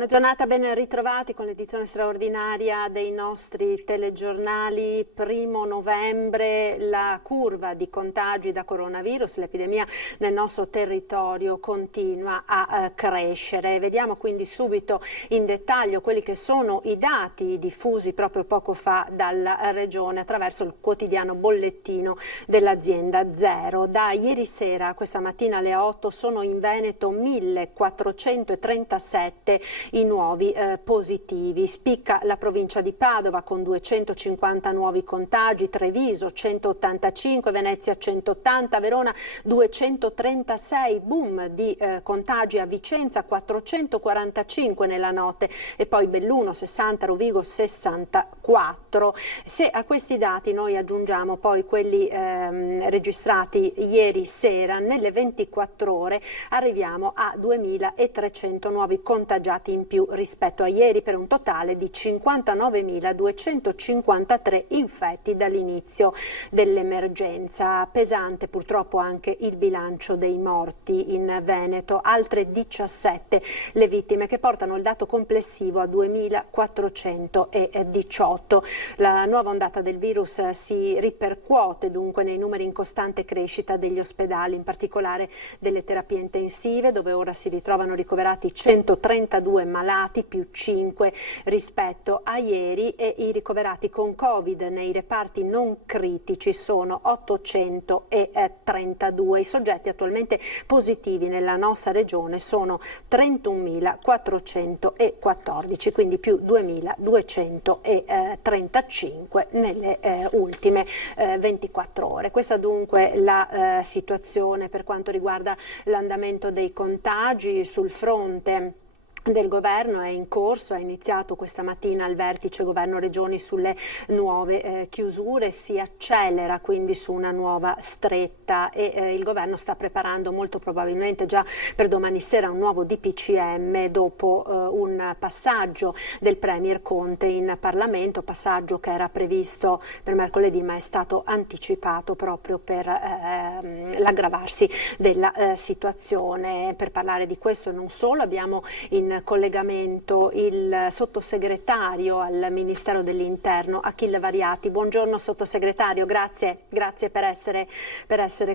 Buona giornata, ben ritrovati con l'edizione straordinaria dei nostri telegiornali. 1° novembre, la curva di contagi da coronavirus, l'epidemia nel nostro territorio continua a crescere. Vediamo quindi subito in dettaglio quelli che sono i dati diffusi proprio poco fa dalla Regione attraverso il quotidiano bollettino dell'azienda Zero. Da ieri sera a questa mattina alle 8 sono in Veneto 1437 i nuovi positivi. Spicca la provincia di Padova con 250 nuovi contagi, Treviso 185, Venezia 180, Verona 236, boom di contagi a Vicenza 445 nella notte e poi Belluno 60, Rovigo 64. Se a questi dati noi aggiungiamo poi quelli registrati ieri sera, nelle 24 ore arriviamo a 2300 nuovi contagiati in più rispetto a ieri, per un totale di 59.253 infetti dall'inizio dell'emergenza. Pesante purtroppo anche il bilancio dei morti in Veneto, altre 17 le vittime che portano il dato complessivo a 2.418. La nuova ondata del virus si ripercuote dunque nei numeri in costante crescita degli ospedali, in particolare delle terapie intensive, dove ora si ritrovano ricoverati 132 malati più 5 rispetto a ieri, e i ricoverati con Covid nei reparti non critici sono 832. I soggetti attualmente positivi nella nostra regione sono 31.414, quindi più 2.235 nelle ultime 24 ore. Questa dunque la situazione per quanto riguarda l'andamento dei contagi. Sul fronte del governo è in corso, è iniziato questa mattina il vertice governo-regioni sulle nuove chiusure, si accelera quindi su una nuova stretta e il governo sta preparando molto probabilmente già per domani sera un nuovo DPCM dopo un passaggio del Premier Conte in Parlamento, passaggio che era previsto per mercoledì ma è stato anticipato proprio per l'aggravarsi della situazione. Per parlare di questo e non solo abbiamo in collegamento il sottosegretario al Ministero dell'Interno Achille Variati. Buongiorno sottosegretario, grazie per essere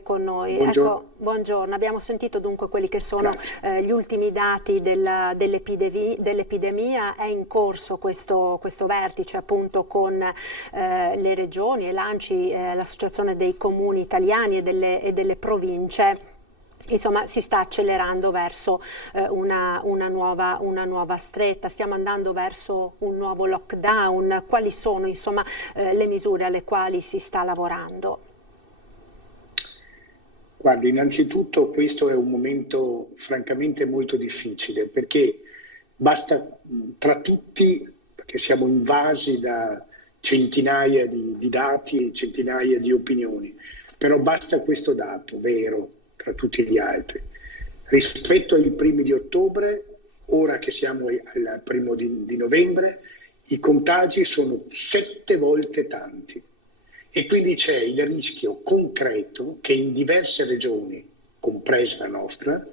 con noi. Buongiorno. Ecco, buongiorno. Abbiamo sentito dunque quelli che sono gli ultimi dati dell'epidemia. È in corso questo vertice appunto con le regioni e l'ANCI, l'Associazione dei Comuni Italiani e delle province. Insomma, si sta accelerando verso una nuova stretta, stiamo andando verso un nuovo lockdown. Quali sono insomma le misure alle quali si sta lavorando? Guardi, innanzitutto questo è un momento francamente molto difficile, perché basta tra tutti, perché siamo invasi da centinaia di dati e centinaia di opinioni, però basta questo dato vero tra tutti gli altri. Rispetto ai primi di ottobre, ora che siamo al 1° novembre, i contagi sono 7 volte tanti e quindi c'è il rischio concreto che in diverse regioni, compresa la nostra,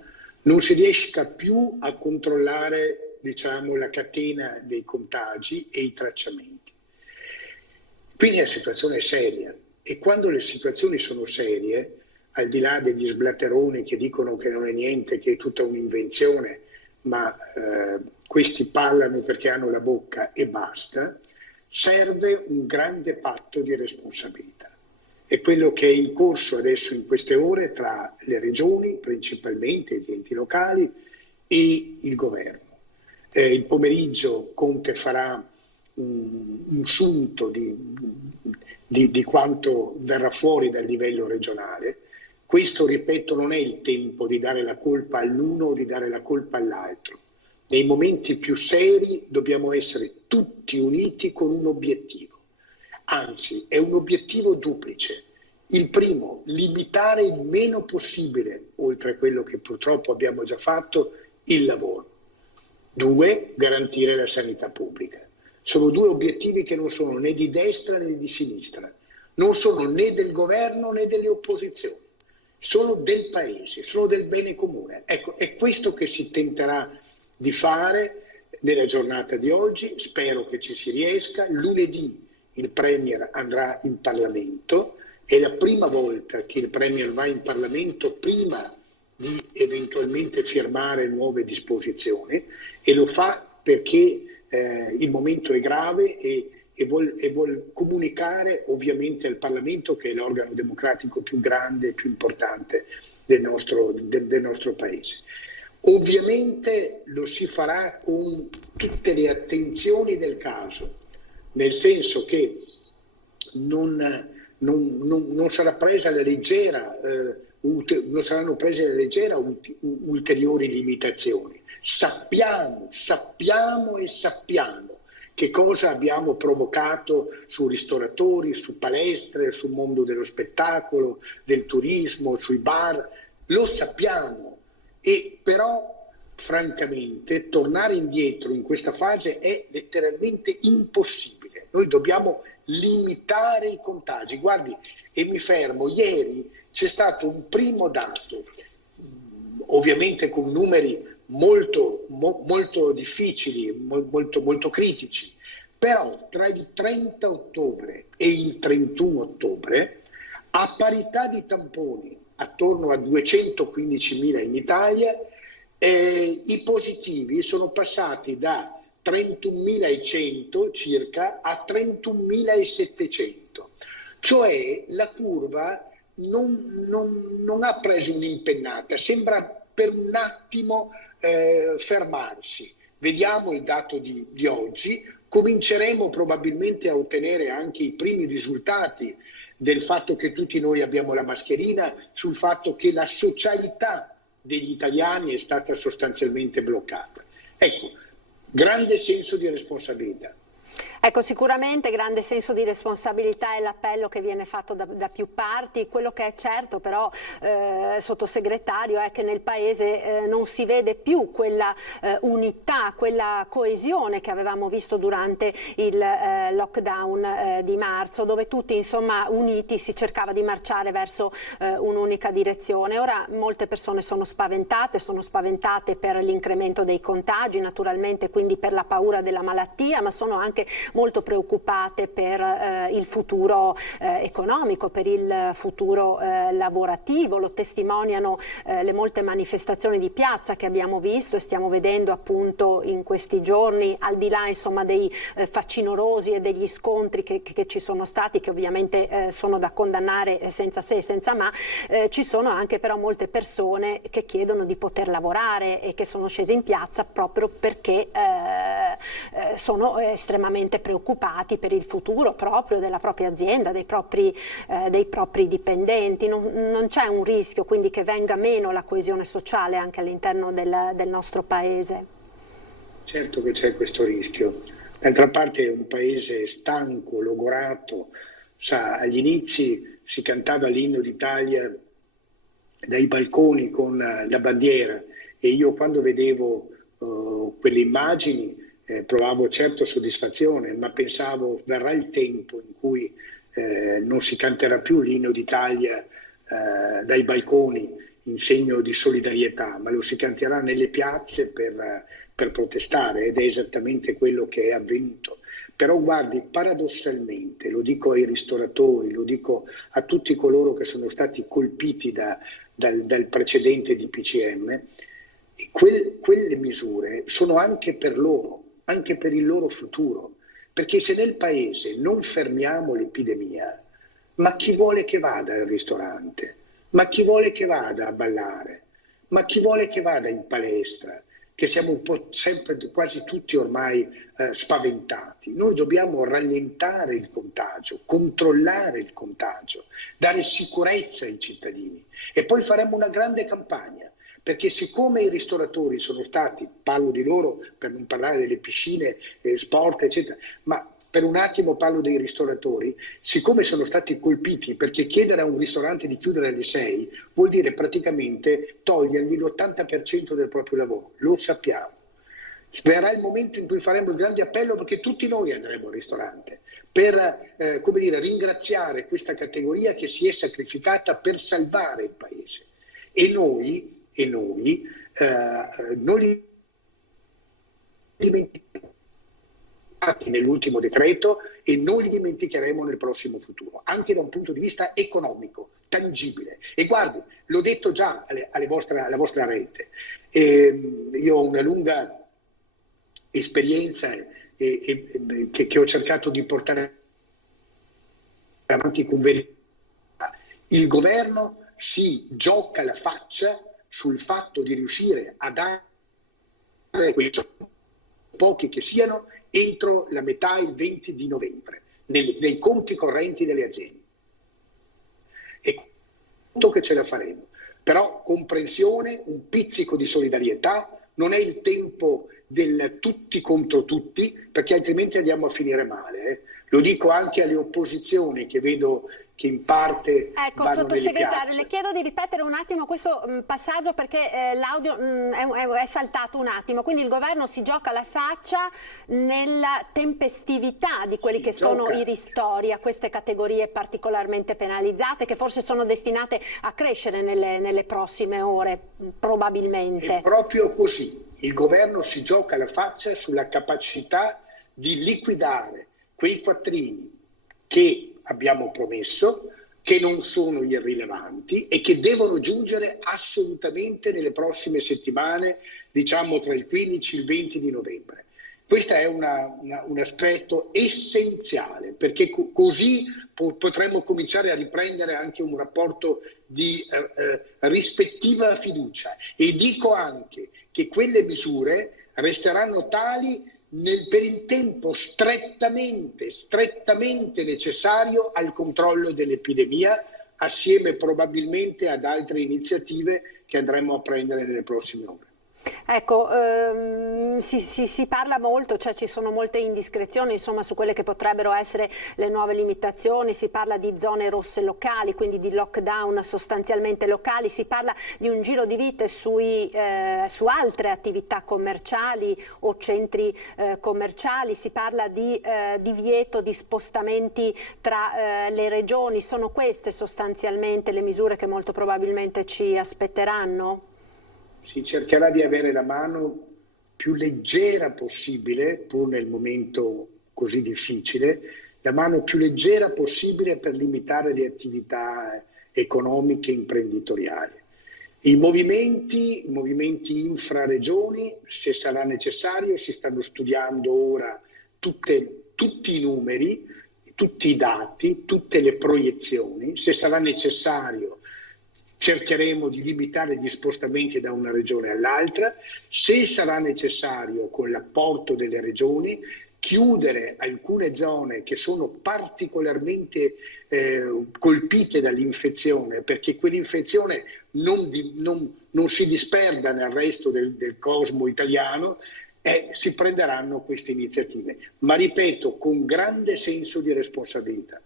non si riesca più a controllare, diciamo, la catena dei contagi e i tracciamenti. Quindi la situazione è seria e quando le situazioni sono serie, al di là degli sblatteroni che dicono che non è niente, che è tutta un'invenzione, ma questi parlano perché hanno la bocca e basta, serve un grande patto di responsabilità. È quello che è in corso adesso in queste ore tra le regioni, principalmente gli enti locali, e il governo. Il pomeriggio Conte farà un sunto di quanto verrà fuori dal livello regionale. Questo, ripeto, non è il tempo di dare la colpa all'uno o di dare la colpa all'altro. Nei momenti più seri dobbiamo essere tutti uniti con un obiettivo. Anzi, è un obiettivo duplice. Il primo, limitare il meno possibile, oltre a quello che purtroppo abbiamo già fatto, il lavoro. 2, garantire la sanità pubblica. Sono 2 obiettivi che non sono né di destra né di sinistra, non sono né del governo né delle opposizioni. Sono del Paese, sono del bene comune. Ecco, è questo che si tenterà di fare nella giornata di oggi, spero che ci si riesca. Lunedì il Premier andrà in Parlamento, è la prima volta che il Premier va in Parlamento prima di eventualmente firmare nuove disposizioni, e lo fa perché il momento è grave e vuol comunicare ovviamente al Parlamento, che è l'organo democratico più grande e più importante del nostro Paese. Ovviamente lo si farà con tutte le attenzioni del caso, nel senso che non sarà presa alla leggera, non saranno prese alla leggera ulteriori limitazioni. Sappiamo che cosa abbiamo provocato su ristoratori, su palestre, sul mondo dello spettacolo, del turismo, sui bar, lo sappiamo, e però francamente tornare indietro in questa fase è letteralmente impossibile. Noi dobbiamo limitare i contagi. Guardi, e mi fermo, ieri c'è stato un primo dato, ovviamente con numeri molto difficili, molto critici, però tra il 30 ottobre e il 31 ottobre, a parità di tamponi, attorno a 215.000 in Italia, i positivi sono passati da 31.100 circa a 31.700, cioè la curva non ha preso un'impennata, sembra per un attimo fermarsi. Vediamo il dato di oggi, cominceremo probabilmente a ottenere anche i primi risultati del fatto che tutti noi abbiamo la mascherina, sul fatto che la socialità degli italiani è stata sostanzialmente bloccata. Ecco, grande senso di responsabilità. Ecco, sicuramente grande senso di responsabilità è l'appello che viene fatto da più parti. Quello che è certo però, sottosegretario, è che nel Paese non si vede più quella unità, quella coesione che avevamo visto durante il lockdown di marzo, dove tutti insomma uniti si cercava di marciare verso un'unica direzione. Ora molte persone sono spaventate per l'incremento dei contagi, naturalmente, quindi per la paura della malattia, ma sono anche molto preoccupate per il futuro economico, per il futuro lavorativo. Lo testimoniano le molte manifestazioni di piazza che abbiamo visto e stiamo vedendo appunto in questi giorni, al di là insomma dei facinorosi e degli scontri che ci sono stati, che ovviamente sono da condannare senza se e senza ma. Ci sono anche però molte persone che chiedono di poter lavorare e che sono scese in piazza proprio perché sono estremamente preoccupati per il futuro proprio della propria azienda, dei propri dipendenti. Non c'è un rischio quindi che venga meno la coesione sociale anche all'interno del nostro paese? Certo che c'è questo rischio. D'altra parte è un paese stanco, logorato. Sa, agli inizi si cantava l'inno d'Italia dai balconi con la bandiera, e io quando vedevo quelle immagini provavo certo soddisfazione, ma pensavo verrà il tempo in cui non si canterà più l'inno d'Italia dai balconi in segno di solidarietà, ma lo si canterà nelle piazze per protestare, ed è esattamente quello che è avvenuto. Però guardi, paradossalmente, lo dico ai ristoratori, lo dico a tutti coloro che sono stati colpiti dal precedente DPCM, quelle misure sono anche per loro, anche per il loro futuro, perché se nel paese non fermiamo l'epidemia, ma chi vuole che vada al ristorante? Ma chi vuole che vada a ballare? Ma chi vuole che vada in palestra? Che siamo un po' sempre, quasi tutti ormai spaventati. Noi dobbiamo rallentare il contagio, controllare il contagio, dare sicurezza ai cittadini, e poi faremo una grande campagna. Perché siccome i ristoratori sono stati, parlo di loro per non parlare delle piscine, sport eccetera, ma per un attimo parlo dei ristoratori, siccome sono stati colpiti, perché chiedere a un ristorante di chiudere alle 6 vuol dire praticamente togliergli l'80% del proprio lavoro, lo sappiamo. Verrà il momento in cui faremo il grande appello, perché tutti noi andremo al ristorante per ringraziare questa categoria che si è sacrificata per salvare il paese, e noi non li nell'ultimo decreto e non li dimenticheremo nel prossimo futuro, anche da un punto di vista economico, tangibile. E guardi, l'ho detto già alla vostra rete, io ho una lunga esperienza che ho cercato di portare avanti con verità. Il governo si gioca la faccia sul fatto di riuscire a dare quei pochi che siano entro la metà, il 20 di novembre, nei conti correnti delle aziende. E conto che ce la faremo. Però comprensione, un pizzico di solidarietà, non è il tempo del tutti contro tutti, perché altrimenti andiamo a finire male. Lo dico anche alle opposizioni che vedo che in parte ecco, vanno nelle sottosegretario, piazze. le chiedo di ripetere un attimo questo passaggio perché l'audio è saltato un attimo. Quindi il governo si gioca la faccia nella tempestività di quelli che sono i ristori a queste categorie particolarmente penalizzate, che forse sono destinate a crescere nelle prossime ore, probabilmente. È proprio così. Il governo si gioca la faccia sulla capacità di liquidare quei quattrini che abbiamo promesso, che non sono irrilevanti e che devono giungere assolutamente nelle prossime settimane, diciamo tra il 15 e il 20 di novembre. Questo è un aspetto essenziale, perché così potremo cominciare a riprendere anche un rapporto di rispettiva fiducia. E dico anche che quelle misure resteranno tali per il tempo strettamente necessario al controllo dell'epidemia, assieme probabilmente ad altre iniziative che andremo a prendere nelle prossime ore. Ecco, si parla molto, cioè ci sono molte indiscrezioni insomma, su quelle che potrebbero essere le nuove limitazioni, si parla di zone rosse locali, quindi di lockdown sostanzialmente locali, si parla di un giro di vite su altre attività commerciali o centri commerciali, si parla di divieto di spostamenti tra le regioni. Sono queste sostanzialmente le misure che molto probabilmente ci aspetteranno? Si cercherà di avere la mano più leggera possibile, pur nel momento così difficile, la mano più leggera possibile per limitare le attività economiche e imprenditoriali. I movimenti infraregioni, se sarà necessario, si stanno studiando ora tutti i numeri, tutti i dati, tutte le proiezioni. Se sarà necessario cercheremo di limitare gli spostamenti da una regione all'altra, se sarà necessario con l'apporto delle regioni chiudere alcune zone che sono particolarmente colpite dall'infezione, perché quell'infezione non si disperda nel resto del cosmo italiano, si prenderanno queste iniziative, ma ripeto, con grande senso di responsabilità.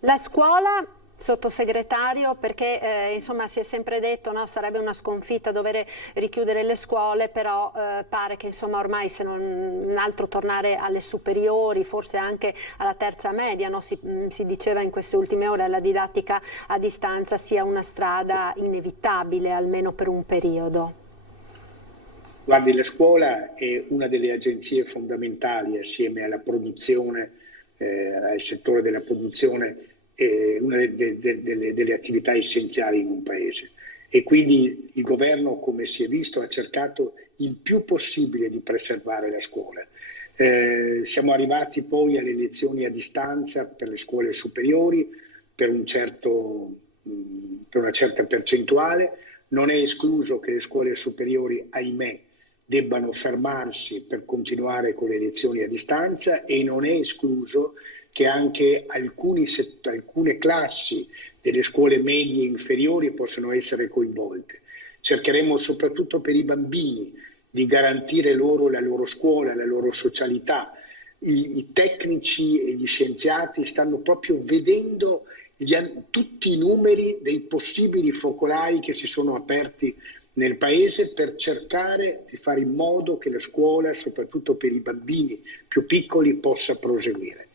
La scuola, sottosegretario, perché insomma si è sempre detto no, sarebbe una sconfitta dover richiudere le scuole, però pare che insomma ormai se non altro tornare alle superiori, forse anche alla terza media, no? Si diceva in queste ultime ore la didattica a distanza sia una strada inevitabile almeno per un periodo. Guardi, la scuola è una delle agenzie fondamentali assieme alla produzione, al settore della produzione, una delle attività essenziali in un paese, e quindi il governo, come si è visto, ha cercato il più possibile di preservare la scuola. Siamo arrivati poi alle lezioni a distanza per le scuole superiori per una certa percentuale. Non è escluso che le scuole superiori, ahimè, debbano fermarsi per continuare con le lezioni a distanza, e non è escluso che anche alcune classi delle scuole medie inferiori possono essere coinvolte. Cercheremo soprattutto per i bambini di garantire loro la loro scuola, la loro socialità. I tecnici e gli scienziati stanno proprio vedendo tutti i numeri dei possibili focolai che si sono aperti nel paese per cercare di fare in modo che la scuola, soprattutto per i bambini più piccoli, possa proseguire.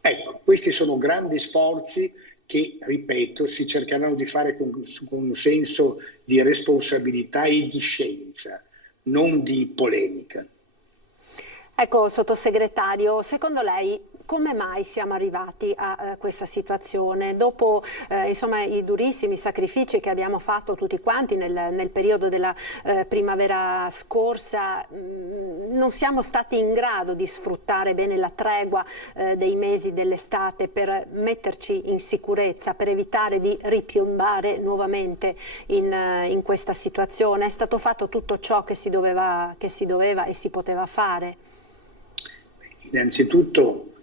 Ecco, questi sono grandi sforzi che, ripeto, si cercheranno di fare con un senso di responsabilità e di scienza, non di polemica. Ecco, sottosegretario, secondo lei come mai siamo arrivati a questa situazione? Dopo insomma, i durissimi sacrifici che abbiamo fatto tutti quanti nel periodo della primavera scorsa, non siamo stati in grado di sfruttare bene la tregua dei mesi dell'estate per metterci in sicurezza, per evitare di ripiombare nuovamente in questa situazione. È stato fatto tutto ciò che si doveva e si poteva fare? Innanzitutto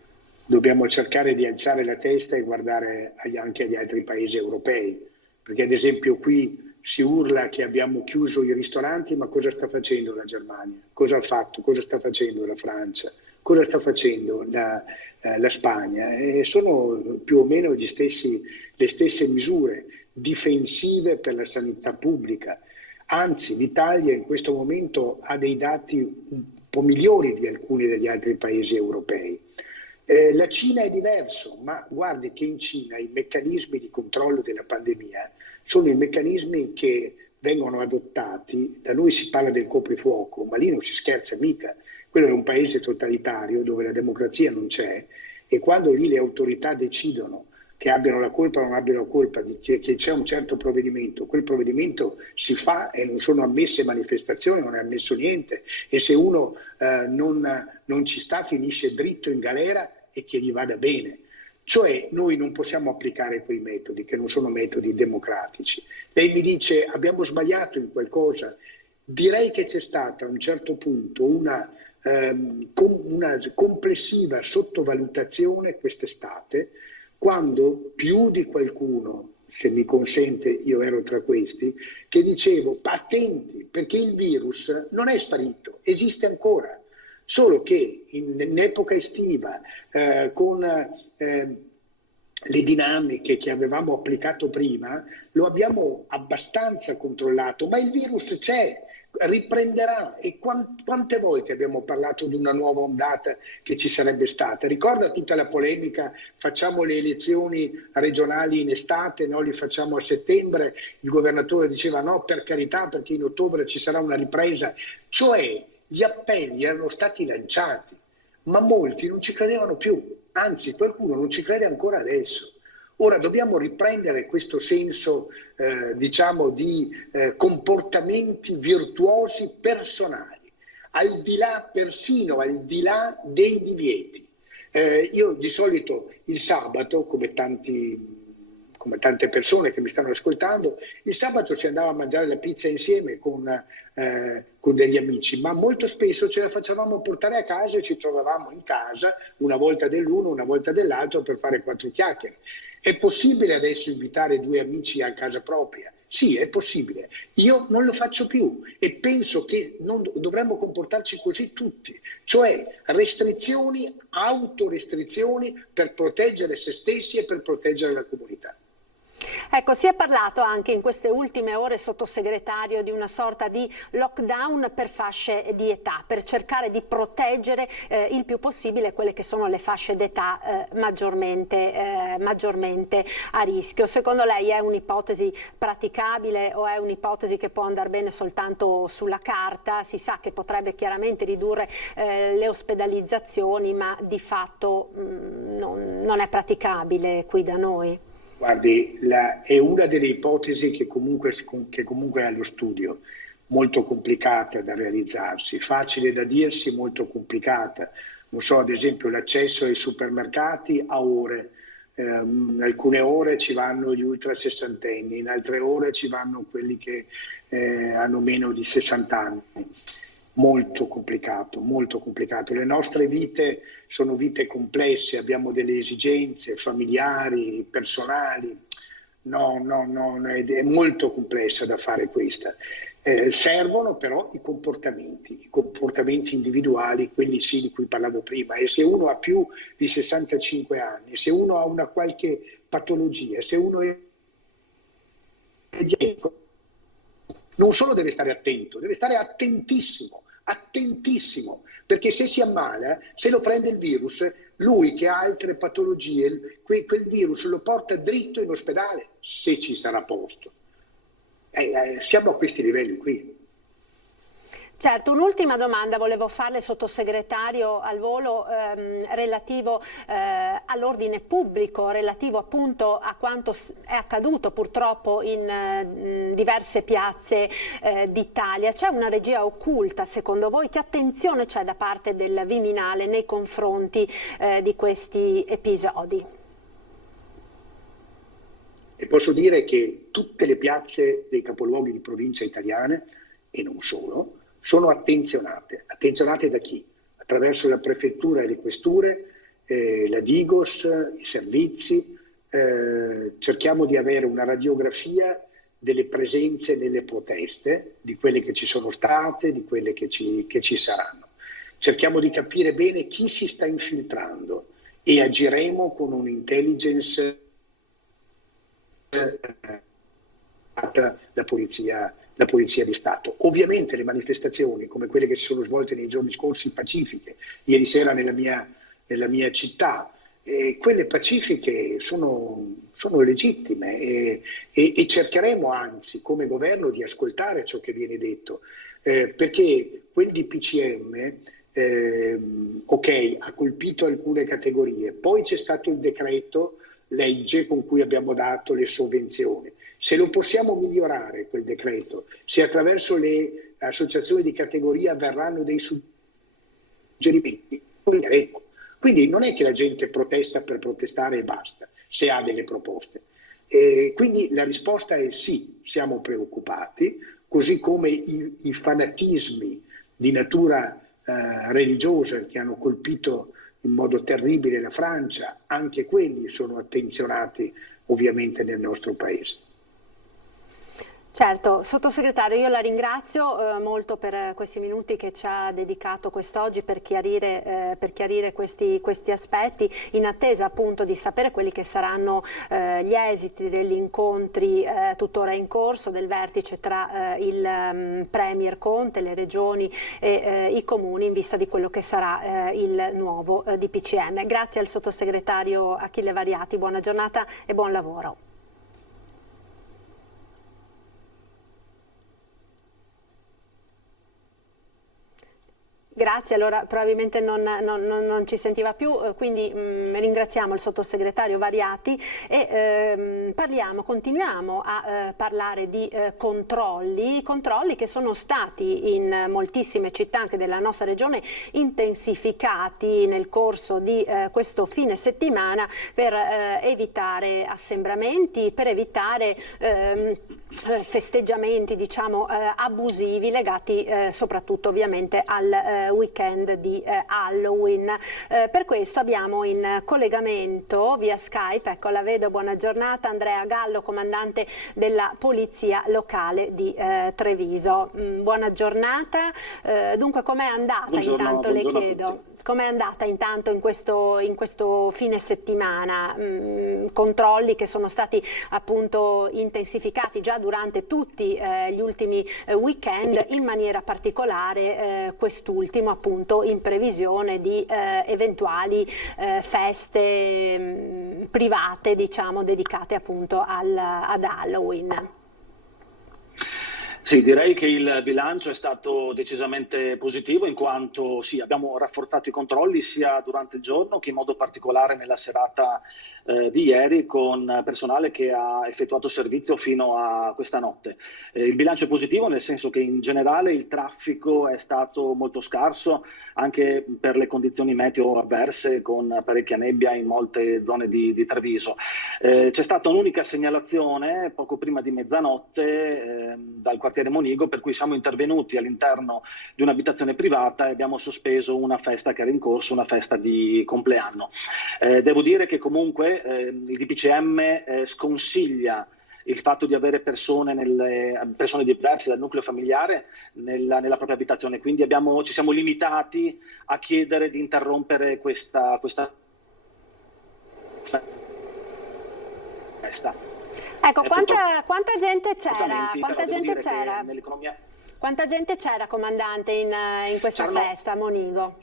dobbiamo cercare di alzare la testa e guardare anche agli altri paesi europei, perché ad esempio qui si urla che abbiamo chiuso i ristoranti, ma cosa sta facendo la Germania? Cosa ha fatto? Cosa sta facendo la Francia? Cosa sta facendo la Spagna? E sono più o meno le stesse misure difensive per la sanità pubblica. Anzi, l'Italia in questo momento ha dei dati un po' migliori di alcuni degli altri paesi europei. La Cina è diverso, ma guardi che in Cina i meccanismi di controllo della pandemia sono i meccanismi che vengono adottati. Da noi si parla del coprifuoco, ma lì non si scherza mica. Quello è un paese totalitario dove la democrazia non c'è, e quando lì le autorità decidono che abbiano la colpa o non abbiano la colpa che c'è un certo provvedimento, quel provvedimento si fa e non sono ammesse manifestazioni, non è ammesso niente, e se uno non ci sta finisce dritto in galera e che gli vada bene. Cioè noi non possiamo applicare quei metodi che non sono metodi democratici. Lei mi dice abbiamo sbagliato in qualcosa. Direi che c'è stata a un certo punto una complessiva sottovalutazione quest'estate, quando più di qualcuno, se mi consente, io ero tra questi, che dicevo attenti perché il virus non è sparito, esiste ancora, solo che in epoca estiva con le dinamiche che avevamo applicato prima lo abbiamo abbastanza controllato, ma il virus c'è, riprenderà. E quante volte abbiamo parlato di una nuova ondata che ci sarebbe stata? Ricorda tutta la polemica, facciamo le elezioni regionali in estate, no, li facciamo a settembre, il governatore diceva no, per carità, perché in ottobre ci sarà una ripresa. Cioè gli appelli erano stati lanciati, ma molti non ci credevano più, anzi qualcuno non ci crede ancora adesso. Ora dobbiamo riprendere questo senso diciamo di comportamenti virtuosi personali, persino al di là dei divieti. Io di solito il sabato, come tante persone che mi stanno ascoltando, il sabato si andava a mangiare la pizza insieme con degli amici, ma molto spesso ce la facevamo portare a casa e ci trovavamo in casa una volta dell'uno, una volta dell'altro per fare 4 chiacchiere. È possibile adesso invitare 2 amici a casa propria? Sì, è possibile. Io non lo faccio più e penso che dovremmo comportarci così tutti, cioè restrizioni, autorestrizioni per proteggere se stessi e per proteggere la comunità. Ecco, si è parlato anche in queste ultime ore, sottosegretario, di una sorta di lockdown per fasce di età, per cercare di proteggere il più possibile quelle che sono le fasce d'età maggiormente a rischio. Secondo lei è un'ipotesi praticabile o è un'ipotesi che può andare bene soltanto sulla carta? Si sa che potrebbe chiaramente ridurre le ospedalizzazioni, ma di fatto non è praticabile qui da noi. Guardi, è una delle ipotesi che comunque è allo studio, molto complicata da realizzarsi, facile da dirsi, molto complicata. Non so, ad esempio l'accesso ai supermercati a ore, in alcune ore ci vanno gli ultra sessantenni, in altre ore ci vanno quelli che hanno meno di 60 anni. Molto complicato, molto complicato. Le nostre vite sono vite complesse, abbiamo delle esigenze familiari, personali. No, è molto complessa da fare questa. Servono però i comportamenti individuali, quelli sì di cui parlavo prima. E se uno ha più di 65 anni, se uno ha una qualche patologia, se uno è diabetico, non solo deve stare attento, deve stare attentissimo, perché se si ammala, se lo prende il virus, lui che ha altre patologie, quel virus lo porta dritto in ospedale, se ci sarà posto. Siamo a questi livelli qui. Certo, un'ultima domanda volevo farle, sottosegretario, al volo, relativo all'ordine pubblico, relativo appunto a quanto è accaduto purtroppo in diverse piazze d'Italia. C'è una regia occulta, secondo voi? Che attenzione c'è da parte del Viminale nei confronti di questi episodi? E posso dire che tutte le piazze dei capoluoghi di provincia italiane, e non solo, sono attenzionate. Attenzionate da chi? Attraverso la prefettura e le questure, la Digos, i servizi. Cerchiamo di avere una radiografia delle presenze nelle proteste, di quelle che ci sono state, di quelle che ci saranno. Cerchiamo di capire bene chi si sta infiltrando e agiremo con un'intelligence la polizia di Stato. Ovviamente le manifestazioni come quelle che si sono svolte nei giorni scorsi, pacifiche, ieri sera nella mia città, quelle pacifiche sono legittime e cercheremo anzi come governo di ascoltare ciò che viene detto, perché quel DPCM ok, ha colpito alcune categorie, poi c'è stato il decreto legge con cui abbiamo dato le sovvenzioni. Se lo possiamo migliorare quel decreto, se attraverso le associazioni di categoria verranno dei suggerimenti, miglioreremo. Quindi non è che la gente protesta per protestare e basta, se ha delle proposte. Quindi la risposta è sì, siamo preoccupati, così come i fanatismi di natura religiosa che hanno colpito in modo terribile la Francia, anche quelli sono attenzionati ovviamente nel nostro paese. Certo, sottosegretario, io la ringrazio molto per questi minuti che ci ha dedicato quest'oggi per chiarire questi aspetti, in attesa appunto di sapere quelli che saranno gli esiti degli incontri tuttora in corso, del vertice tra il Premier Conte, le regioni e i comuni, in vista di quello che sarà il nuovo DPCM. Grazie al sottosegretario Achille Variati, buona giornata e buon lavoro. Grazie, allora probabilmente non ci sentiva più, quindi ringraziamo il sottosegretario Variati e continuiamo a parlare di controlli che sono stati in moltissime città anche della nostra regione intensificati nel corso di questo fine settimana per evitare assembramenti, per evitare festeggiamenti diciamo abusivi legati soprattutto ovviamente al weekend di Halloween. Per questo abbiamo in collegamento via Skype, ecco la vedo, buona giornata, Andrea Gallo, comandante della Polizia Locale di Treviso. Buona giornata, dunque com'è andata? Buongiorno, intanto buongiorno le chiedo. Com'è andata intanto in questo fine settimana? Controlli che sono stati appunto intensificati già durante tutti gli ultimi weekend, in maniera particolare quest'ultimo appunto in previsione di eventuali feste private, diciamo, dedicate appunto ad Halloween. Sì, direi che il bilancio è stato decisamente positivo, in quanto sì, abbiamo rafforzato i controlli sia durante il giorno che in modo particolare nella serata di ieri, con personale che ha effettuato servizio fino a questa notte. Il bilancio è positivo nel senso che in generale il traffico è stato molto scarso, anche per le condizioni meteo avverse, con parecchia nebbia in molte zone di Treviso. C'è stata un'unica segnalazione poco prima di mezzanotte dal quartiere Monigo, per cui siamo intervenuti all'interno di un'abitazione privata e abbiamo sospeso una festa che era in corso, una festa di compleanno. Devo dire che comunque il DPCM sconsiglia il fatto di avere persone diverse dal nucleo familiare nella propria abitazione, quindi ci siamo limitati a chiedere di interrompere questa festa. Ecco, quanta gente c'era? Quanta gente c'era, comandante, in questa festa a Monigo?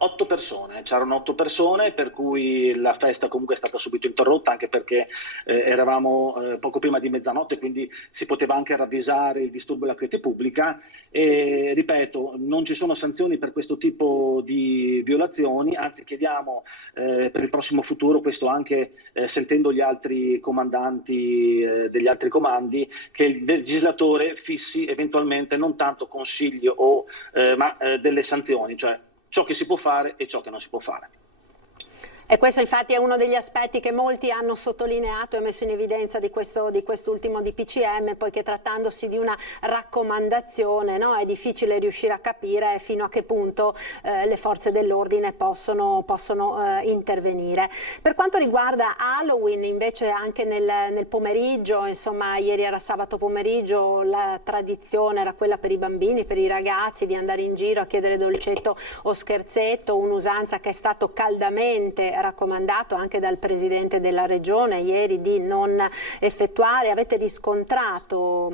8 persone, c'erano 8 persone, per cui la festa comunque è stata subito interrotta, anche perché eravamo poco prima di mezzanotte, quindi si poteva anche ravvisare il disturbo della quiete pubblica. E ripeto, non ci sono sanzioni per questo tipo di violazioni, anzi chiediamo per il prossimo futuro, questo anche sentendo gli altri comandanti degli altri comandi, che il legislatore fissi eventualmente non tanto consigli ma delle sanzioni, cioè ciò che si può fare e ciò che non si può fare. E questo infatti è uno degli aspetti che molti hanno sottolineato e messo in evidenza di quest'ultimo DPCM, poiché trattandosi di una raccomandazione, no, è difficile riuscire a capire fino a che punto le forze dell'ordine possono intervenire. Per quanto riguarda Halloween, invece, anche nel pomeriggio, insomma ieri era sabato pomeriggio, la tradizione era quella per i bambini, per i ragazzi, di andare in giro a chiedere dolcetto o scherzetto, un'usanza che è stato caldamente raccomandato anche dal Presidente della Regione ieri di non effettuare. Avete riscontrato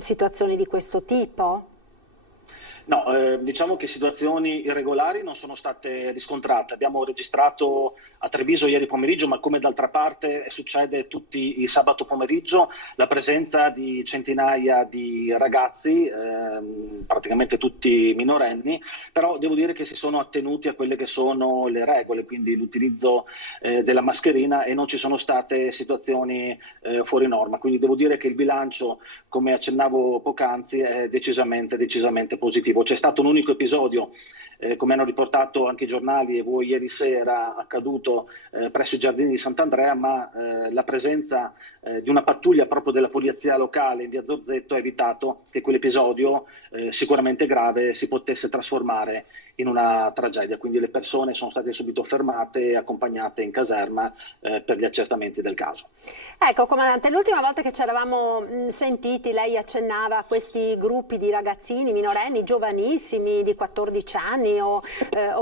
situazioni di questo tipo? No, diciamo che situazioni irregolari non sono state riscontrate. Abbiamo registrato a Treviso ieri pomeriggio, ma come d'altra parte succede tutti i sabato pomeriggio, la presenza di centinaia di ragazzi, praticamente tutti minorenni, però devo dire che si sono attenuti a quelle che sono le regole, quindi l'utilizzo della mascherina, e non ci sono state situazioni fuori norma. Quindi devo dire che il bilancio, come accennavo poc'anzi, è decisamente positivo. C'è stato un unico episodio, come hanno riportato anche i giornali e voi ieri sera, accaduto presso i giardini di Sant'Andrea, ma la presenza di una pattuglia proprio della polizia locale in via Zorzetto ha evitato che quell'episodio sicuramente grave si potesse trasformare in una tragedia. Quindi le persone sono state subito fermate e accompagnate in caserma per gli accertamenti del caso. Ecco, comandante, l'ultima volta che ci eravamo sentiti lei accennava a questi gruppi di ragazzini minorenni, giovanissimi, di 14 anni o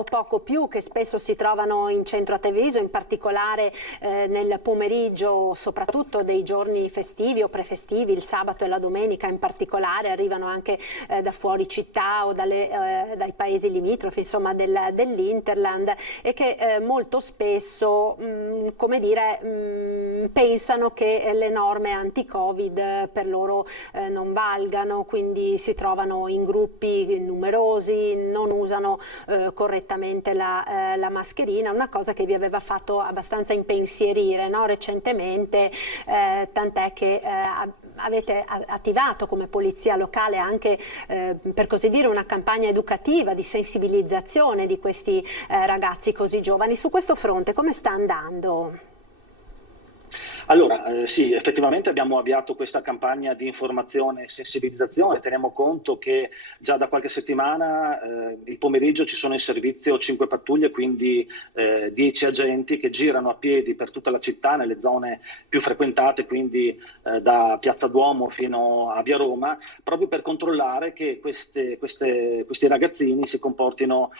poco più, che spesso si trovano in centro a Treviso, in particolare nel pomeriggio, soprattutto dei giorni festivi o prefestivi, il sabato e la domenica in particolare, arrivano anche da fuori città o dai paesi limitrofi, insomma dell'Interland, e che molto spesso, come dire, pensano che le norme anti-Covid per loro non valgano, quindi si trovano in gruppi numerosi, non usano correttamente la mascherina, una cosa che vi aveva fatto abbastanza impensierire, no? Recentemente, tant'è che avete attivato come polizia locale anche per così dire una campagna educativa di sensibilizzazione di questi ragazzi così giovani. Su questo fronte come sta andando? Allora, sì, effettivamente abbiamo avviato questa campagna di informazione e sensibilizzazione. Teniamo conto che già da qualche settimana il pomeriggio ci sono in servizio 5 pattuglie, quindi 10 agenti che girano a piedi per tutta la città nelle zone più frequentate, quindi da Piazza Duomo fino a Via Roma, proprio per controllare che questi ragazzini si comportino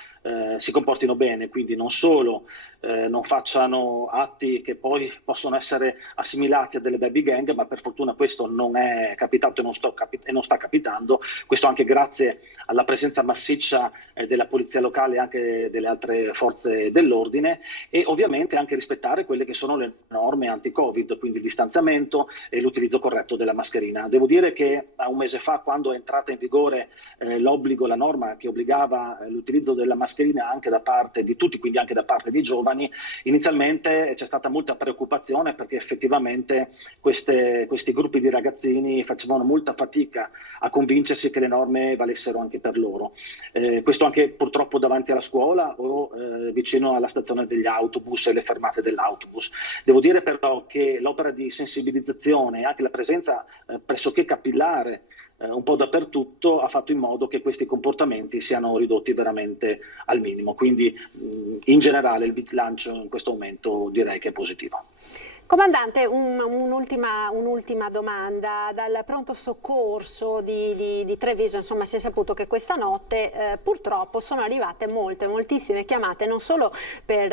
bene, quindi non solo non facciano atti che poi possono essere assimilati a delle baby gang, ma per fortuna questo non è capitato e non sta capitando. Questo anche grazie alla presenza massiccia della polizia locale e anche delle altre forze dell'ordine, e ovviamente anche rispettare quelle che sono le norme anti-Covid, quindi il distanziamento e l'utilizzo corretto della mascherina. Devo dire che un mese fa, quando è entrata in vigore la norma che obbligava l'utilizzo della mascherina anche da parte di tutti, quindi anche da parte dei giovani, inizialmente c'è stata molta preoccupazione, perché effettivamente questi gruppi di ragazzini facevano molta fatica a convincersi che le norme valessero anche per loro. Questo anche purtroppo davanti alla scuola o vicino alla stazione degli autobus e le fermate dell'autobus. Devo dire però che l'opera di sensibilizzazione e anche la presenza pressoché capillare un po' dappertutto ha fatto in modo che questi comportamenti siano ridotti veramente al minimo. Quindi in generale il bilancio in questo momento direi che è positivo. Comandante, un'ultima domanda. Dal pronto soccorso di Treviso, insomma, si è saputo che questa notte purtroppo sono arrivate moltissime chiamate, non solo per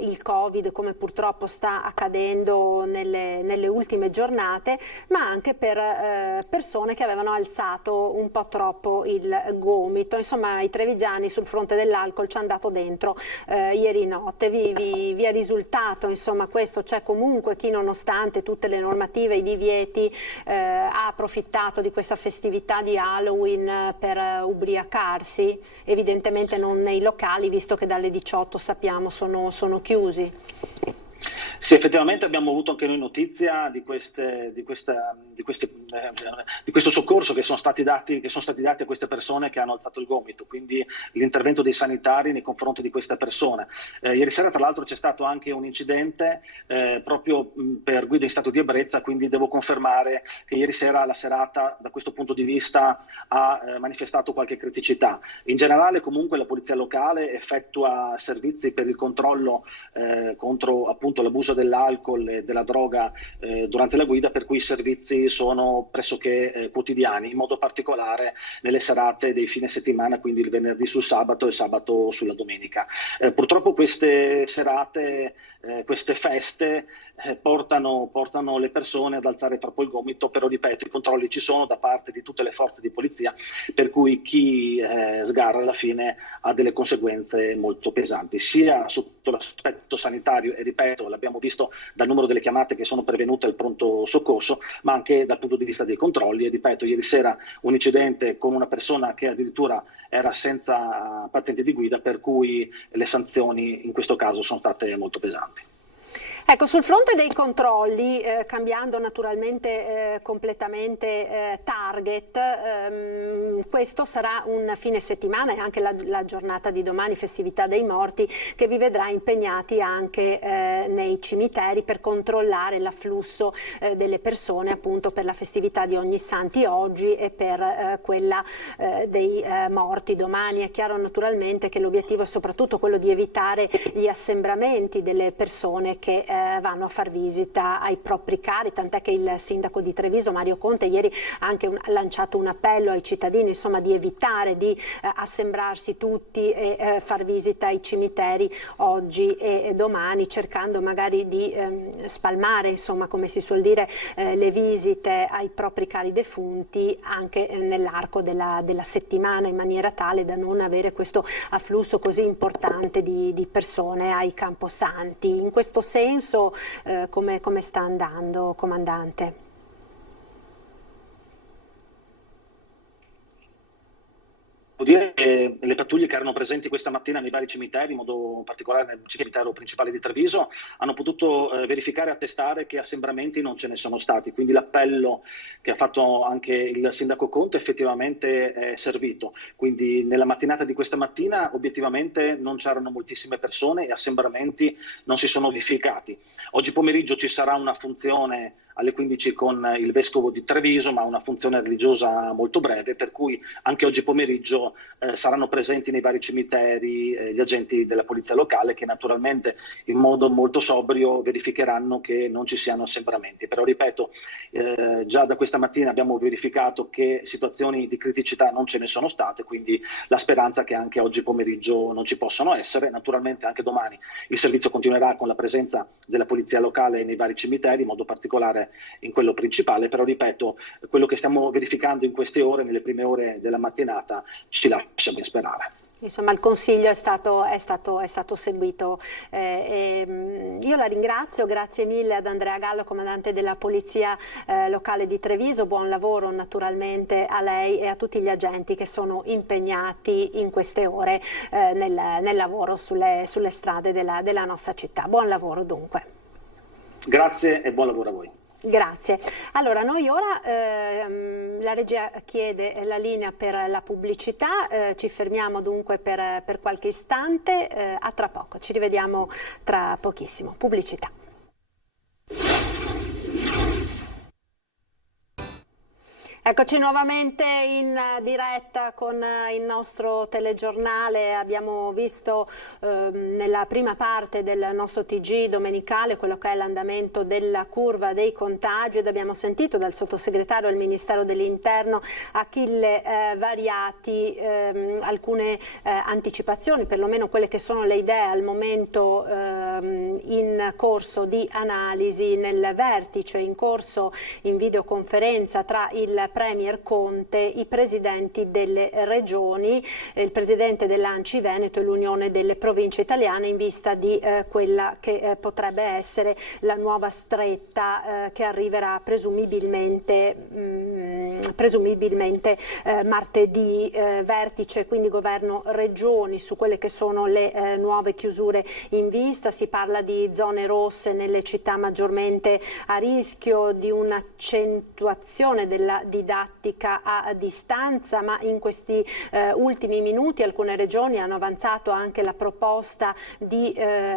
il Covid, come purtroppo sta accadendo nelle ultime giornate, ma anche per persone che avevano alzato un po' troppo il gomito. Insomma, i trevigiani sul fronte dell'alcol ci hanno dato dentro ieri notte. Vi è risultato, insomma, questo? C'è comunque chi, nonostante tutte le normative, i divieti, ha approfittato di questa festività di Halloween per ubriacarsi, evidentemente non nei locali, visto che dalle 18 sappiamo sono chiusi. Sì, effettivamente abbiamo avuto anche noi notizia di questo soccorso che sono stati dati a queste persone che hanno alzato il gomito, quindi l'intervento dei sanitari nei confronti di queste persone. Ieri sera, tra l'altro, c'è stato anche un incidente proprio per guida in stato di ebbrezza, quindi devo confermare che ieri sera la serata, da questo punto di vista, ha manifestato qualche criticità. In generale, comunque, la polizia locale effettua servizi per il controllo contro appunto l'abuso dell'alcol e della droga durante la guida, per cui i servizi sono pressoché quotidiani, in modo particolare nelle serate dei fine settimana, quindi il venerdì sul sabato e il sabato sulla domenica. Purtroppo queste serate, queste feste portano le persone ad alzare troppo il gomito, però ripeto, i controlli ci sono da parte di tutte le forze di polizia, per cui chi sgarra alla fine ha delle conseguenze molto pesanti, sia sotto l'aspetto sanitario, e ripeto, l'abbiamo visto dal numero delle chiamate che sono pervenute al pronto soccorso, ma anche dal punto di vista dei controlli. E ripeto, ieri sera un incidente con una persona che addirittura era senza patente di guida, per cui le sanzioni in questo caso sono state molto pesanti. Ecco, sul fronte dei controlli, cambiando naturalmente completamente target, questo sarà un fine settimana e anche la giornata di domani, festività dei morti, che vi vedrà impegnati anche nei cimiteri per controllare l'afflusso delle persone, appunto per la festività di Ognissanti oggi e per quella dei morti domani. È chiaro naturalmente che l'obiettivo è soprattutto quello di evitare gli assembramenti delle persone che vanno a far visita ai propri cari, tant'è che il sindaco di Treviso, Mario Conte, ieri ha anche lanciato un appello ai cittadini, insomma, di evitare di assembrarsi tutti e far visita ai cimiteri oggi e domani, cercando magari di spalmare, insomma, come si suol dire, le visite ai propri cari defunti anche nell'arco della settimana, in maniera tale da non avere questo afflusso così importante di persone ai camposanti. In questo senso come sta andando, comandante? Devo dire che le pattuglie che erano presenti questa mattina nei vari cimiteri, in modo particolare nel cimitero principale di Treviso, hanno potuto verificare e attestare che assembramenti non ce ne sono stati, quindi l'appello che ha fatto anche il sindaco Conte effettivamente è servito. Quindi nella mattinata di questa mattina obiettivamente non c'erano moltissime persone e assembramenti non si sono verificati. Oggi pomeriggio ci sarà una funzione alle 15 con il vescovo di Treviso, ma una funzione religiosa molto breve, per cui anche oggi pomeriggio saranno presenti nei vari cimiteri gli agenti della polizia locale, che naturalmente in modo molto sobrio verificheranno che non ci siano assembramenti. Però ripeto, già da questa mattina abbiamo verificato che situazioni di criticità non ce ne sono state, quindi la speranza che anche oggi pomeriggio non ci possano essere. Naturalmente anche domani il servizio continuerà con la presenza della polizia locale nei vari cimiteri, in modo particolare in quello principale, però ripeto, quello che stiamo verificando in queste ore, nelle prime ore della mattinata, ci lascia ben sperare. Insomma, il consiglio è stato seguito. Io la ringrazio, grazie mille ad Andrea Gallo, comandante della Polizia Locale di Treviso. Buon lavoro naturalmente a lei e a tutti gli agenti che sono impegnati in queste ore nel lavoro sulle strade della nostra città. Buon lavoro dunque. Grazie e buon lavoro a voi. Grazie. Allora, noi ora, la regia chiede la linea per la pubblicità, ci fermiamo dunque per qualche istante, a tra poco, ci rivediamo tra pochissimo. Eccoci nuovamente in diretta con il nostro telegiornale. Abbiamo visto nella prima parte del nostro TG domenicale quello che è l'andamento della curva dei contagi ed abbiamo sentito dal sottosegretario al Ministero dell'Interno Achille Variati alcune anticipazioni, perlomeno quelle che sono le idee al momento in corso di analisi nel vertice in corso in videoconferenza tra il Premier Conte, i presidenti delle regioni, il presidente dell'ANCI Veneto e l'Unione delle Province Italiane in vista di quella che potrebbe essere la nuova stretta che arriverà presumibilmente martedì, vertice quindi governo regioni su quelle che sono le nuove chiusure in vista. Si parla di zone rosse nelle città maggiormente a rischio, di un'accentuazione della didattica a distanza, ma in questi ultimi minuti alcune regioni hanno avanzato anche la proposta di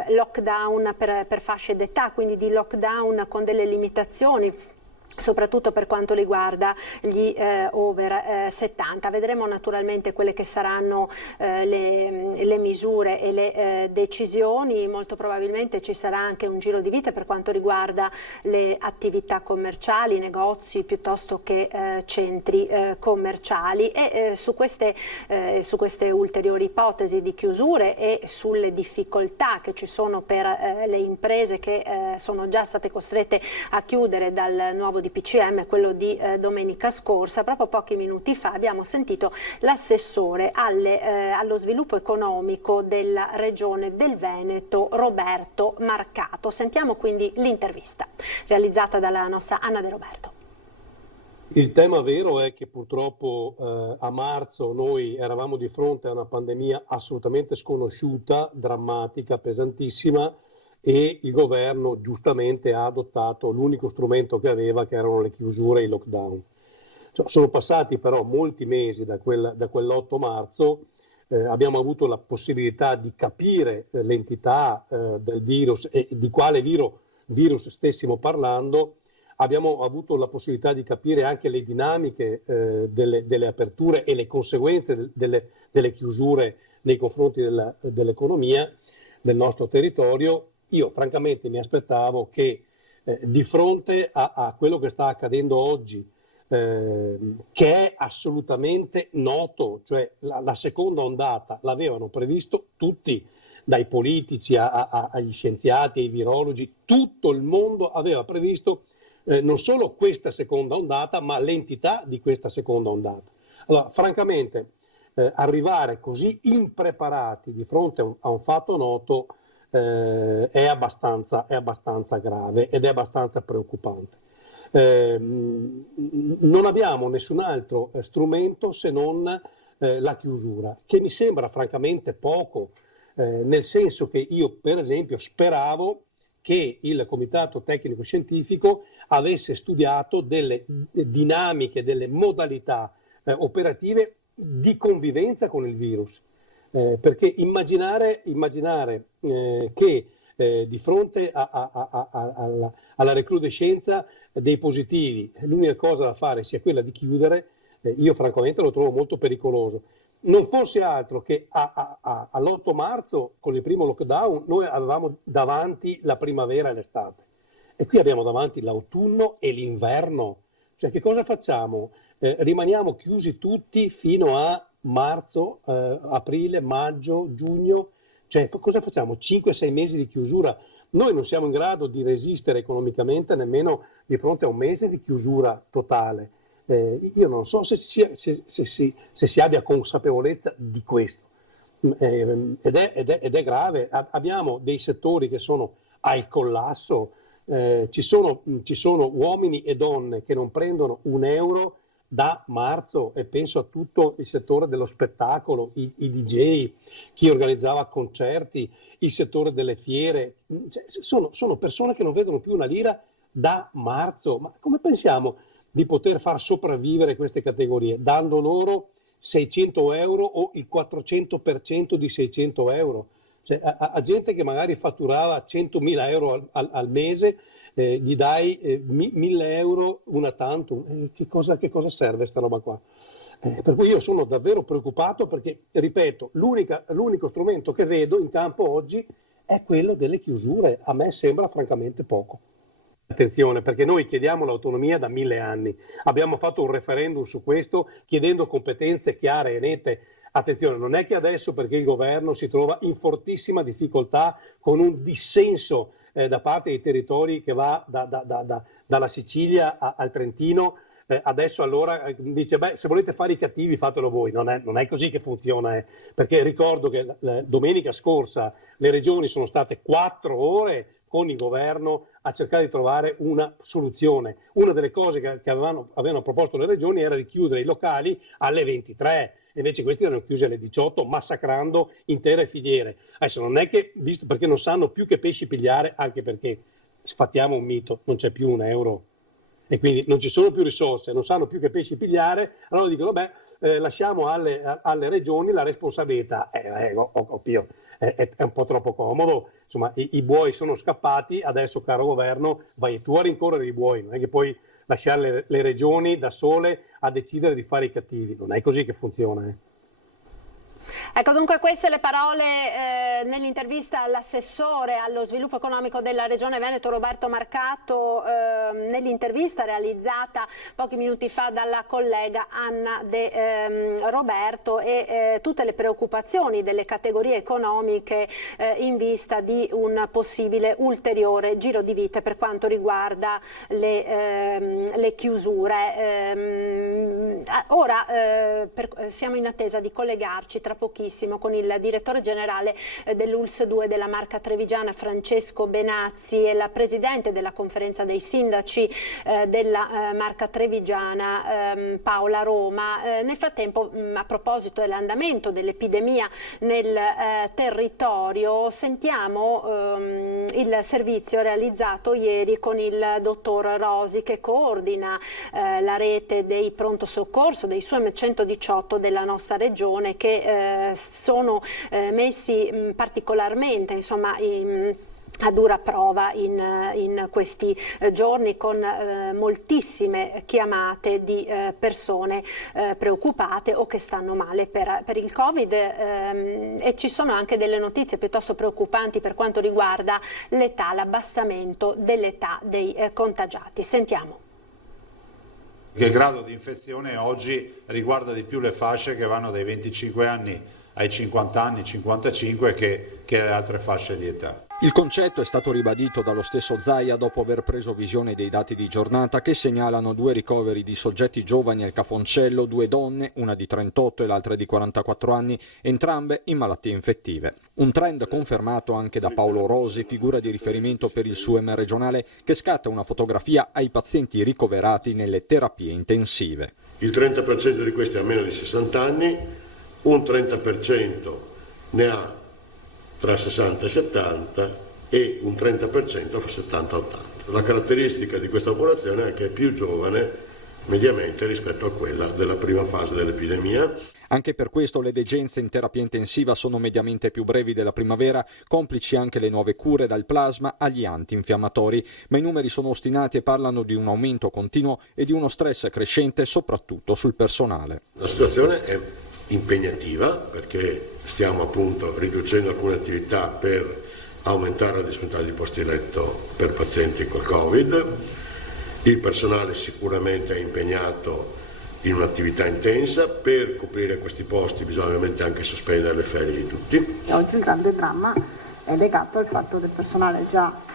lockdown per fasce d'età, quindi di lockdown con delle limitazioni, soprattutto per quanto riguarda gli over 70. Vedremo naturalmente quelle che saranno le misure e le decisioni. Molto probabilmente ci sarà anche un giro di vite per quanto riguarda le attività commerciali, negozi piuttosto che centri commerciali e su queste ulteriori ipotesi di chiusure e sulle difficoltà che ci sono per le imprese che sono già state costrette a chiudere dal nuovo DPCM, quello di domenica scorsa. Proprio pochi minuti fa abbiamo sentito l'assessore allo sviluppo economico della regione del Veneto, Roberto Marcato. Sentiamo quindi l'intervista realizzata dalla nostra Anna De Roberto. Il tema vero è che purtroppo a marzo noi eravamo di fronte a una pandemia assolutamente sconosciuta, drammatica, pesantissima, e il governo giustamente ha adottato l'unico strumento che aveva, che erano le chiusure e i lockdown. Sono passati però molti mesi da quell'8 marzo, abbiamo avuto la possibilità di capire l'entità del virus e di quale virus stessimo parlando, abbiamo avuto la possibilità di capire anche le dinamiche delle aperture e le conseguenze delle chiusure nei confronti dell'economia del nostro territorio. Io francamente mi aspettavo che di fronte a quello che sta accadendo oggi, che è assolutamente noto, cioè la seconda ondata l'avevano previsto tutti, dai politici agli scienziati, ai virologi, tutto il mondo aveva previsto non solo questa seconda ondata, ma l'entità di questa seconda ondata. Allora, francamente, arrivare così impreparati di fronte a un fatto noto è abbastanza grave ed è abbastanza preoccupante. Non abbiamo nessun altro strumento se non la chiusura, che mi sembra francamente poco, nel senso che io per esempio speravo che il Comitato Tecnico Scientifico avesse studiato delle dinamiche, delle modalità operative di convivenza con il virus. Perché immaginare che di fronte alla recrudescenza dei positivi l'unica cosa da fare sia quella di chiudere, io francamente lo trovo molto pericoloso. Non fosse altro che all'8 marzo con il primo lockdown noi avevamo davanti la primavera e l'estate e qui abbiamo davanti l'autunno e l'inverno. Cioè che cosa facciamo? Rimaniamo chiusi tutti fino a marzo, aprile, maggio, giugno, cioè cosa facciamo? 5-6 mesi di chiusura. Noi non siamo in grado di resistere economicamente nemmeno di fronte a un mese di chiusura totale. Io non so se si abbia consapevolezza di questo ed è grave. Abbiamo dei settori che sono al collasso, ci sono uomini e donne che non prendono un euro da marzo, e penso a tutto il settore dello spettacolo, i DJ, chi organizzava concerti, il settore delle fiere. Cioè, sono persone che non vedono più una lira da marzo. Ma come pensiamo di poter far sopravvivere queste categorie? Dando loro 600 euro o il 400% di 600 euro? Cioè, a gente che magari fatturava 100.000 euro al mese, gli dai 1.000 euro una tantum, che cosa serve sta roba qua? Per cui io sono davvero preoccupato perché, ripeto, l'unico strumento che vedo in campo oggi è quello delle chiusure. A me sembra francamente poco. Attenzione, perché noi chiediamo l'autonomia da 1000 anni. Abbiamo fatto un referendum su questo chiedendo competenze chiare e nette. Attenzione, non è che adesso, perché il governo si trova in fortissima difficoltà con un dissenso da parte dei territori che va dalla Sicilia al Trentino, adesso allora dice se volete fare i cattivi fatelo voi. Non è così che funziona, perché ricordo che domenica scorsa le regioni sono state 4 ore con il governo a cercare di trovare una soluzione. Una delle cose che avevano proposto le regioni era di chiudere i locali alle 23, invece questi erano chiusi alle 18, massacrando intere filiere. Adesso non è che, visto perché non sanno più che pesci pigliare, anche perché sfattiamo un mito, non c'è più un euro e quindi non ci sono più risorse, non sanno più che pesci pigliare, allora dicono lasciamo alle regioni la responsabilità. Oddio, è un po' troppo comodo, insomma i buoi sono scappati, adesso caro governo vai tu a rincorrere i buoi, non è che puoi lasciare le regioni da sole a decidere di fare i cattivi, non è così che funziona. Ecco, dunque queste le parole nell'intervista all'assessore allo sviluppo economico della Regione Veneto Roberto Marcato, nell'intervista realizzata pochi minuti fa dalla collega Anna De Roberto, e tutte le preoccupazioni delle categorie economiche in vista di un possibile ulteriore giro di vite per quanto riguarda le chiusure. Ora siamo in attesa di collegarci tra pochissimo con il direttore generale dell'ULSS 2 della Marca Trevigiana Francesco Benazzi e la presidente della conferenza dei sindaci della Marca Trevigiana Paola Roma. Nel frattempo, a proposito dell'andamento dell'epidemia nel territorio, sentiamo il servizio realizzato ieri con il dottor Rosi, che coordina la rete dei pronto soccorso dei SUEM 118 della nostra regione, che sono messi particolarmente a dura prova in questi giorni, con moltissime chiamate di persone preoccupate o che stanno male per il Covid, e ci sono anche delle notizie piuttosto preoccupanti per quanto riguarda l'abbassamento dell'età dei contagiati. Sentiamo. Il grado di infezione oggi riguarda di più le fasce che vanno dai 25 anni ai 50 anni, 55 che le altre fasce di età. Il concetto è stato ribadito dallo stesso Zaia dopo aver preso visione dei dati di giornata che segnalano 2 ricoveri di soggetti giovani al Cafoncello, 2 donne, una di 38 e l'altra di 44 anni, entrambe in malattie infettive. Un trend confermato anche da Paolo Rosi, figura di riferimento per il SUEM regionale, che scatta una fotografia ai pazienti ricoverati nelle terapie intensive. Il 30% di questi ha meno di 60 anni, un 30% ne ha tra 60 e 70 e un 30% fa 70-80. La caratteristica di questa popolazione è che è più giovane mediamente rispetto a quella della prima fase dell'epidemia. Anche per questo le degenze in terapia intensiva sono mediamente più brevi della primavera, complici anche le nuove cure dal plasma agli antinfiammatori, ma i numeri sono ostinati e parlano di un aumento continuo e di uno stress crescente soprattutto sul personale. La situazione è impegnativa perché stiamo appunto riducendo alcune attività per aumentare la disponibilità di posti letto per pazienti col Covid. Il personale sicuramente è impegnato in un'attività intensa. Per coprire questi posti bisogna ovviamente anche sospendere le ferie di tutti. E oggi il grande dramma è legato al fatto del personale già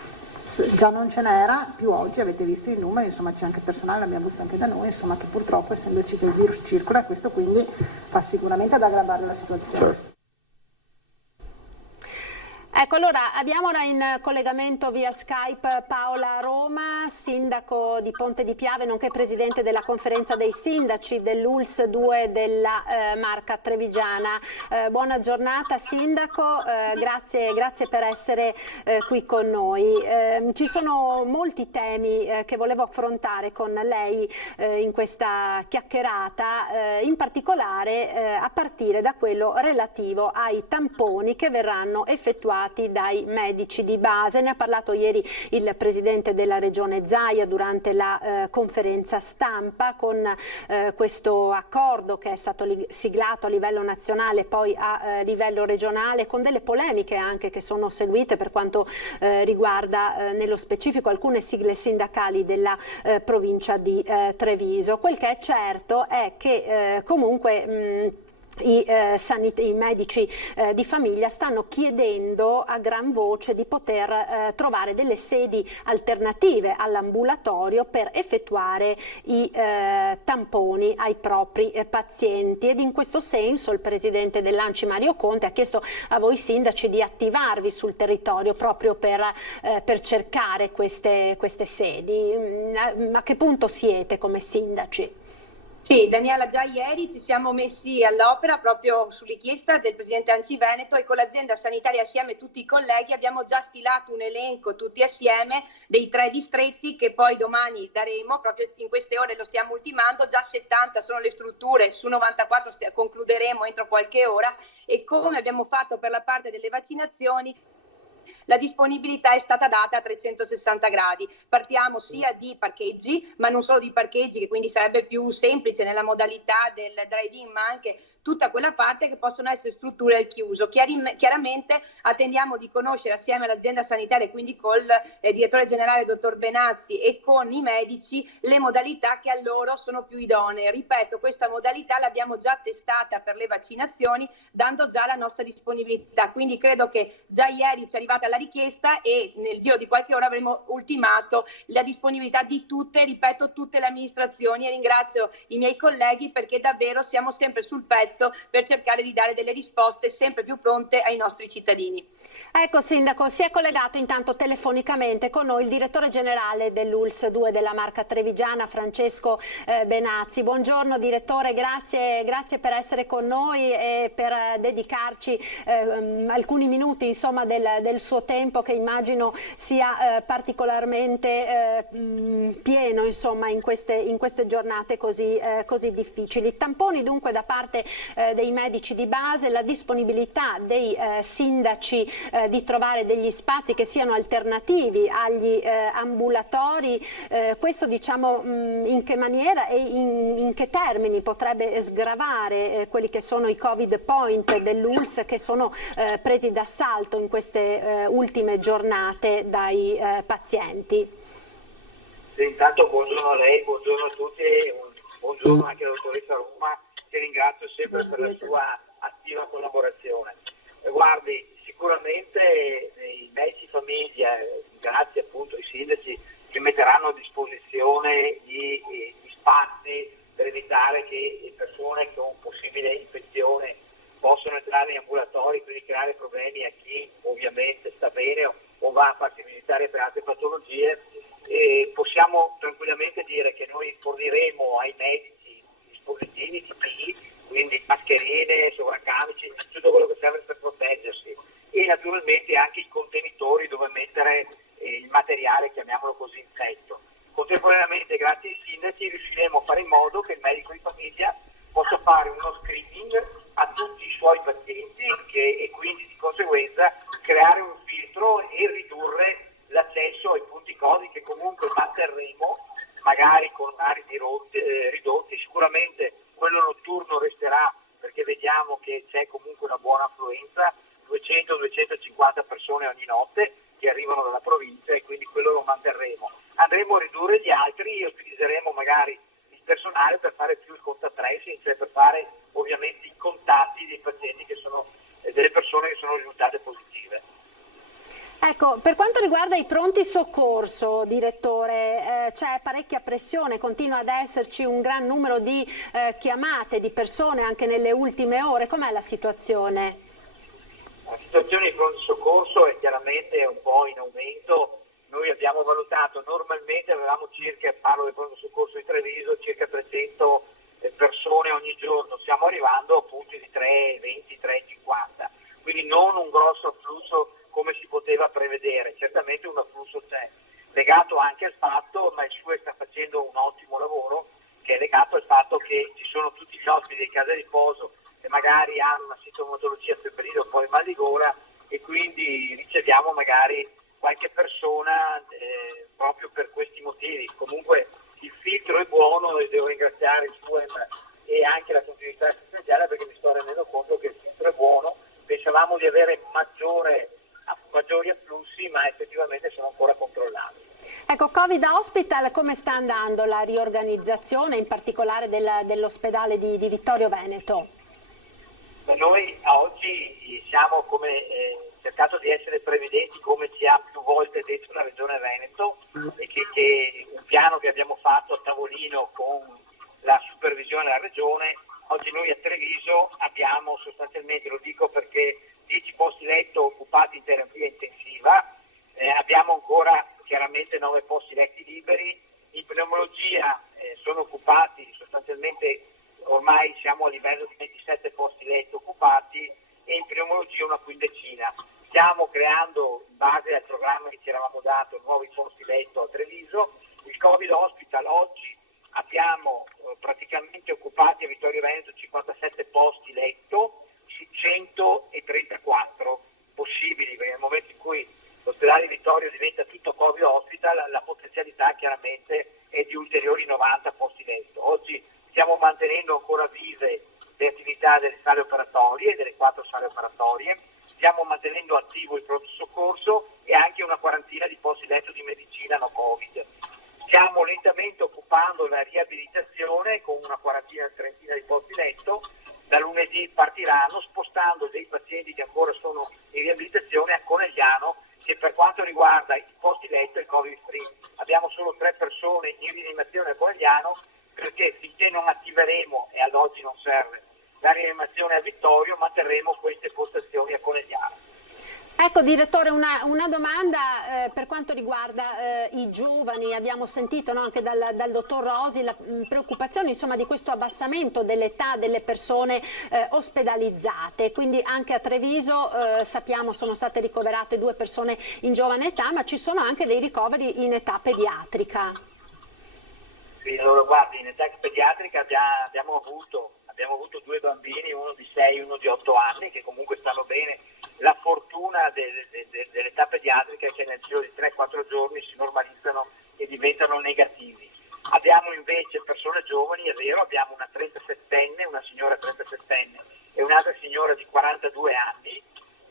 non ce n'era più oggi, avete visto i numeri, insomma c'è anche personale, l'abbiamo visto anche da noi, insomma, che purtroppo essendoci che il virus circola, questo quindi fa sicuramente ad aggravare la situazione. Certo. Ecco, allora abbiamo ora in collegamento via Skype Paola Roma, sindaco di Ponte di Piave, nonché presidente della conferenza dei sindaci dell'ULSS 2 della Marca Trevigiana. Buona giornata sindaco, grazie per essere qui con noi. Ci sono molti temi che volevo affrontare con lei in questa chiacchierata, in particolare a partire da quello relativo ai tamponi che verranno effettuati effettuati dai medici di base. Ne ha parlato ieri il presidente della regione Zaia durante la conferenza stampa. Con questo accordo che è stato siglato a livello nazionale, poi a livello regionale, con delle polemiche anche che sono seguite per quanto riguarda nello specifico alcune sigle sindacali della provincia di Treviso. Quel che è certo è che comunque i medici di famiglia stanno chiedendo a gran voce di poter trovare delle sedi alternative all'ambulatorio per effettuare i tamponi ai propri pazienti, ed in questo senso il presidente dell'ANCI Mario Conte ha chiesto a voi sindaci di attivarvi sul territorio proprio per cercare queste sedi. A che punto siete come sindaci? Sì, Daniela, già ieri ci siamo messi all'opera proprio su richiesta del presidente ANCI Veneto, e con l'azienda sanitaria assieme tutti i colleghi abbiamo già stilato un elenco tutti assieme dei 3 distretti che poi domani daremo, proprio in queste ore lo stiamo ultimando. Già 70 sono le strutture, su 94 concluderemo entro qualche ora, e come abbiamo fatto per la parte delle vaccinazioni, la disponibilità è stata data a 360 gradi. Partiamo sia di parcheggi, ma non solo di parcheggi, che quindi sarebbe più semplice nella modalità del drive-in, ma anche tutta quella parte che possono essere strutture al chiuso. Chiaramente attendiamo di conoscere assieme all'azienda sanitaria, quindi col direttore generale dottor Benazzi e con i medici, le modalità che a loro sono più idonee. Ripeto, questa modalità l'abbiamo già testata per le vaccinazioni, dando già la nostra disponibilità, quindi credo che già ieri ci è arrivata la richiesta e nel giro di qualche ora avremo ultimato la disponibilità di tutte, ripeto, tutte le amministrazioni, e ringrazio i miei colleghi perché davvero siamo sempre sul pezzo per cercare di dare delle risposte sempre più pronte ai nostri cittadini. Ecco Sindaco, si è collegato intanto telefonicamente con noi il direttore generale dell'ULSS 2 della Marca Trevigiana, Francesco Benazzi. Buongiorno direttore, grazie per essere con noi e per dedicarci alcuni minuti insomma del suo tempo, che immagino sia particolarmente pieno insomma in queste giornate così difficili. Tamponi dunque da parte dei medici di base, la disponibilità dei sindaci di trovare degli spazi che siano alternativi agli ambulatori. Questo diciamo in che maniera e in che termini potrebbe sgravare quelli che sono i Covid point dell'ULSS, che sono presi d'assalto in queste ultime giornate dai pazienti? Sì, intanto buongiorno a lei, buongiorno a tutti e buongiorno anche alla dottoressa Roma, che ringrazio sempre per la sua attiva collaborazione. Guardi, sicuramente i medici famiglia, grazie appunto ai sindaci che metteranno a disposizione gli spazi per evitare che le persone con possibile infezione possano entrare in ambulatori, quindi creare problemi a chi ovviamente sta bene o va a farsi visitare per altre patologie. Possiamo tranquillamente dire che noi forniremo ai medici dispositivi PPE, quindi mascherine, sovraccamici, tutto quello che serve per proteggersi, e naturalmente anche i contenitori dove mettere il materiale, chiamiamolo così, infetto. Contemporaneamente, grazie ai sindaci, riusciremo a fare in modo che il medico di famiglia possa fare uno screening a tutti i suoi pazienti e quindi di conseguenza creare un filtro e ridurre l'accesso ai punti Covid, che comunque manterremo magari con orari ridotti. Sicuramente quello notturno resterà, perché vediamo che c'è comunque una buona affluenza, 200-250 persone ogni notte che arrivano dalla provincia, e quindi quello lo manterremo. Andremo a ridurre gli altri e utilizzeremo magari il personale per fare più il contact tracing, cioè per fare ovviamente i contatti dei pazienti che sono delle persone che sono risultate positive. Ecco, per quanto riguarda i pronti soccorso, direttore, c'è parecchia pressione, continua ad esserci un gran numero di chiamate di persone anche nelle ultime ore. Com'è la situazione? La situazione di pronto soccorso è chiaramente un po' in aumento. Noi abbiamo valutato, normalmente avevamo circa, parlo del pronto soccorso di Treviso, circa 300 persone ogni giorno, stiamo arrivando a punti di 320, 350, quindi non un grosso afflusso come si poteva prevedere. Certamente un afflusso c'è, legato anche al fatto, ma il SUE sta facendo un ottimo lavoro, che è legato al fatto che ci sono tutti gli ospiti di casa di riposo che magari hanno una sintomatologia febbrile o poi mal di gola, e quindi riceviamo magari qualche persona proprio per questi motivi. Comunque il filtro è buono e devo ringraziare il SUEM e anche la continuità assistenziale, perché mi sto rendendo conto che il filtro è buono. Pensavamo di avere maggiori afflussi, ma effettivamente sono ancora controllati. Ecco, Covid Hospital, come sta andando la riorganizzazione, in particolare dell'ospedale di Vittorio Veneto? Noi a oggi siamo cercato di essere prevedenti, come ci ha più volte detto la Regione Veneto, e che un piano che abbiamo fatto a tavolino con la supervisione della Regione. Oggi noi a Treviso abbiamo sostanzialmente, lo dico perché 10 posti letto occupati in terapia intensiva, abbiamo ancora chiaramente 9 posti letti liberi, in pneumologia sono occupati sostanzialmente, ormai siamo a livello di 27 posti letto occupati, e in pneumologia una quindicina. Stiamo creando, in base al programma che ci eravamo dato, nuovi posti letto a Treviso. Il Covid Hospital oggi abbiamo praticamente occupati a Vittorio Veneto 57 posti letto su 134 possibili, perché nel momento in cui l'ospedale di Vittorio diventa tutto Covid Hospital, la potenzialità chiaramente è di ulteriori 90 posti letto. Oggi stiamo mantenendo ancora vive le attività delle sale operatorie, delle 4 sale operatorie, stiamo mantenendo attivo il pronto soccorso e anche una quarantina di posti letto di medicina no Covid. Stiamo lentamente occupando la riabilitazione con una trentina di posti letto. Da lunedì partiranno, spostando dei pazienti che ancora sono in riabilitazione a Conegliano, che per quanto riguarda i posti letto è Covid free. Abbiamo solo 3 persone in rianimazione a Conegliano, perché finché non attiveremo, e ad oggi non serve, la rianimazione a Vittorio, manterremo queste postazioni a Conegliano. Ecco, direttore, una domanda per quanto riguarda i giovani. Abbiamo sentito, no, anche dal dottor Rosi la preoccupazione, insomma, di questo abbassamento dell'età delle persone ospedalizzate, quindi anche a Treviso sappiamo sono state ricoverate 2 persone in giovane età, ma ci sono anche dei ricoveri in età pediatrica. Sì, allora, guardi, in età pediatrica abbiamo avuto 2 bambini, uno di 6 e uno di 8 anni, che comunque stanno bene. La fortuna dell'età pediatrica è che nel giro di 3-4 giorni si normalizzano e diventano negativi. Abbiamo invece persone giovani, è vero, abbiamo una 37enne, una signora 37enne e un'altra signora di 42 anni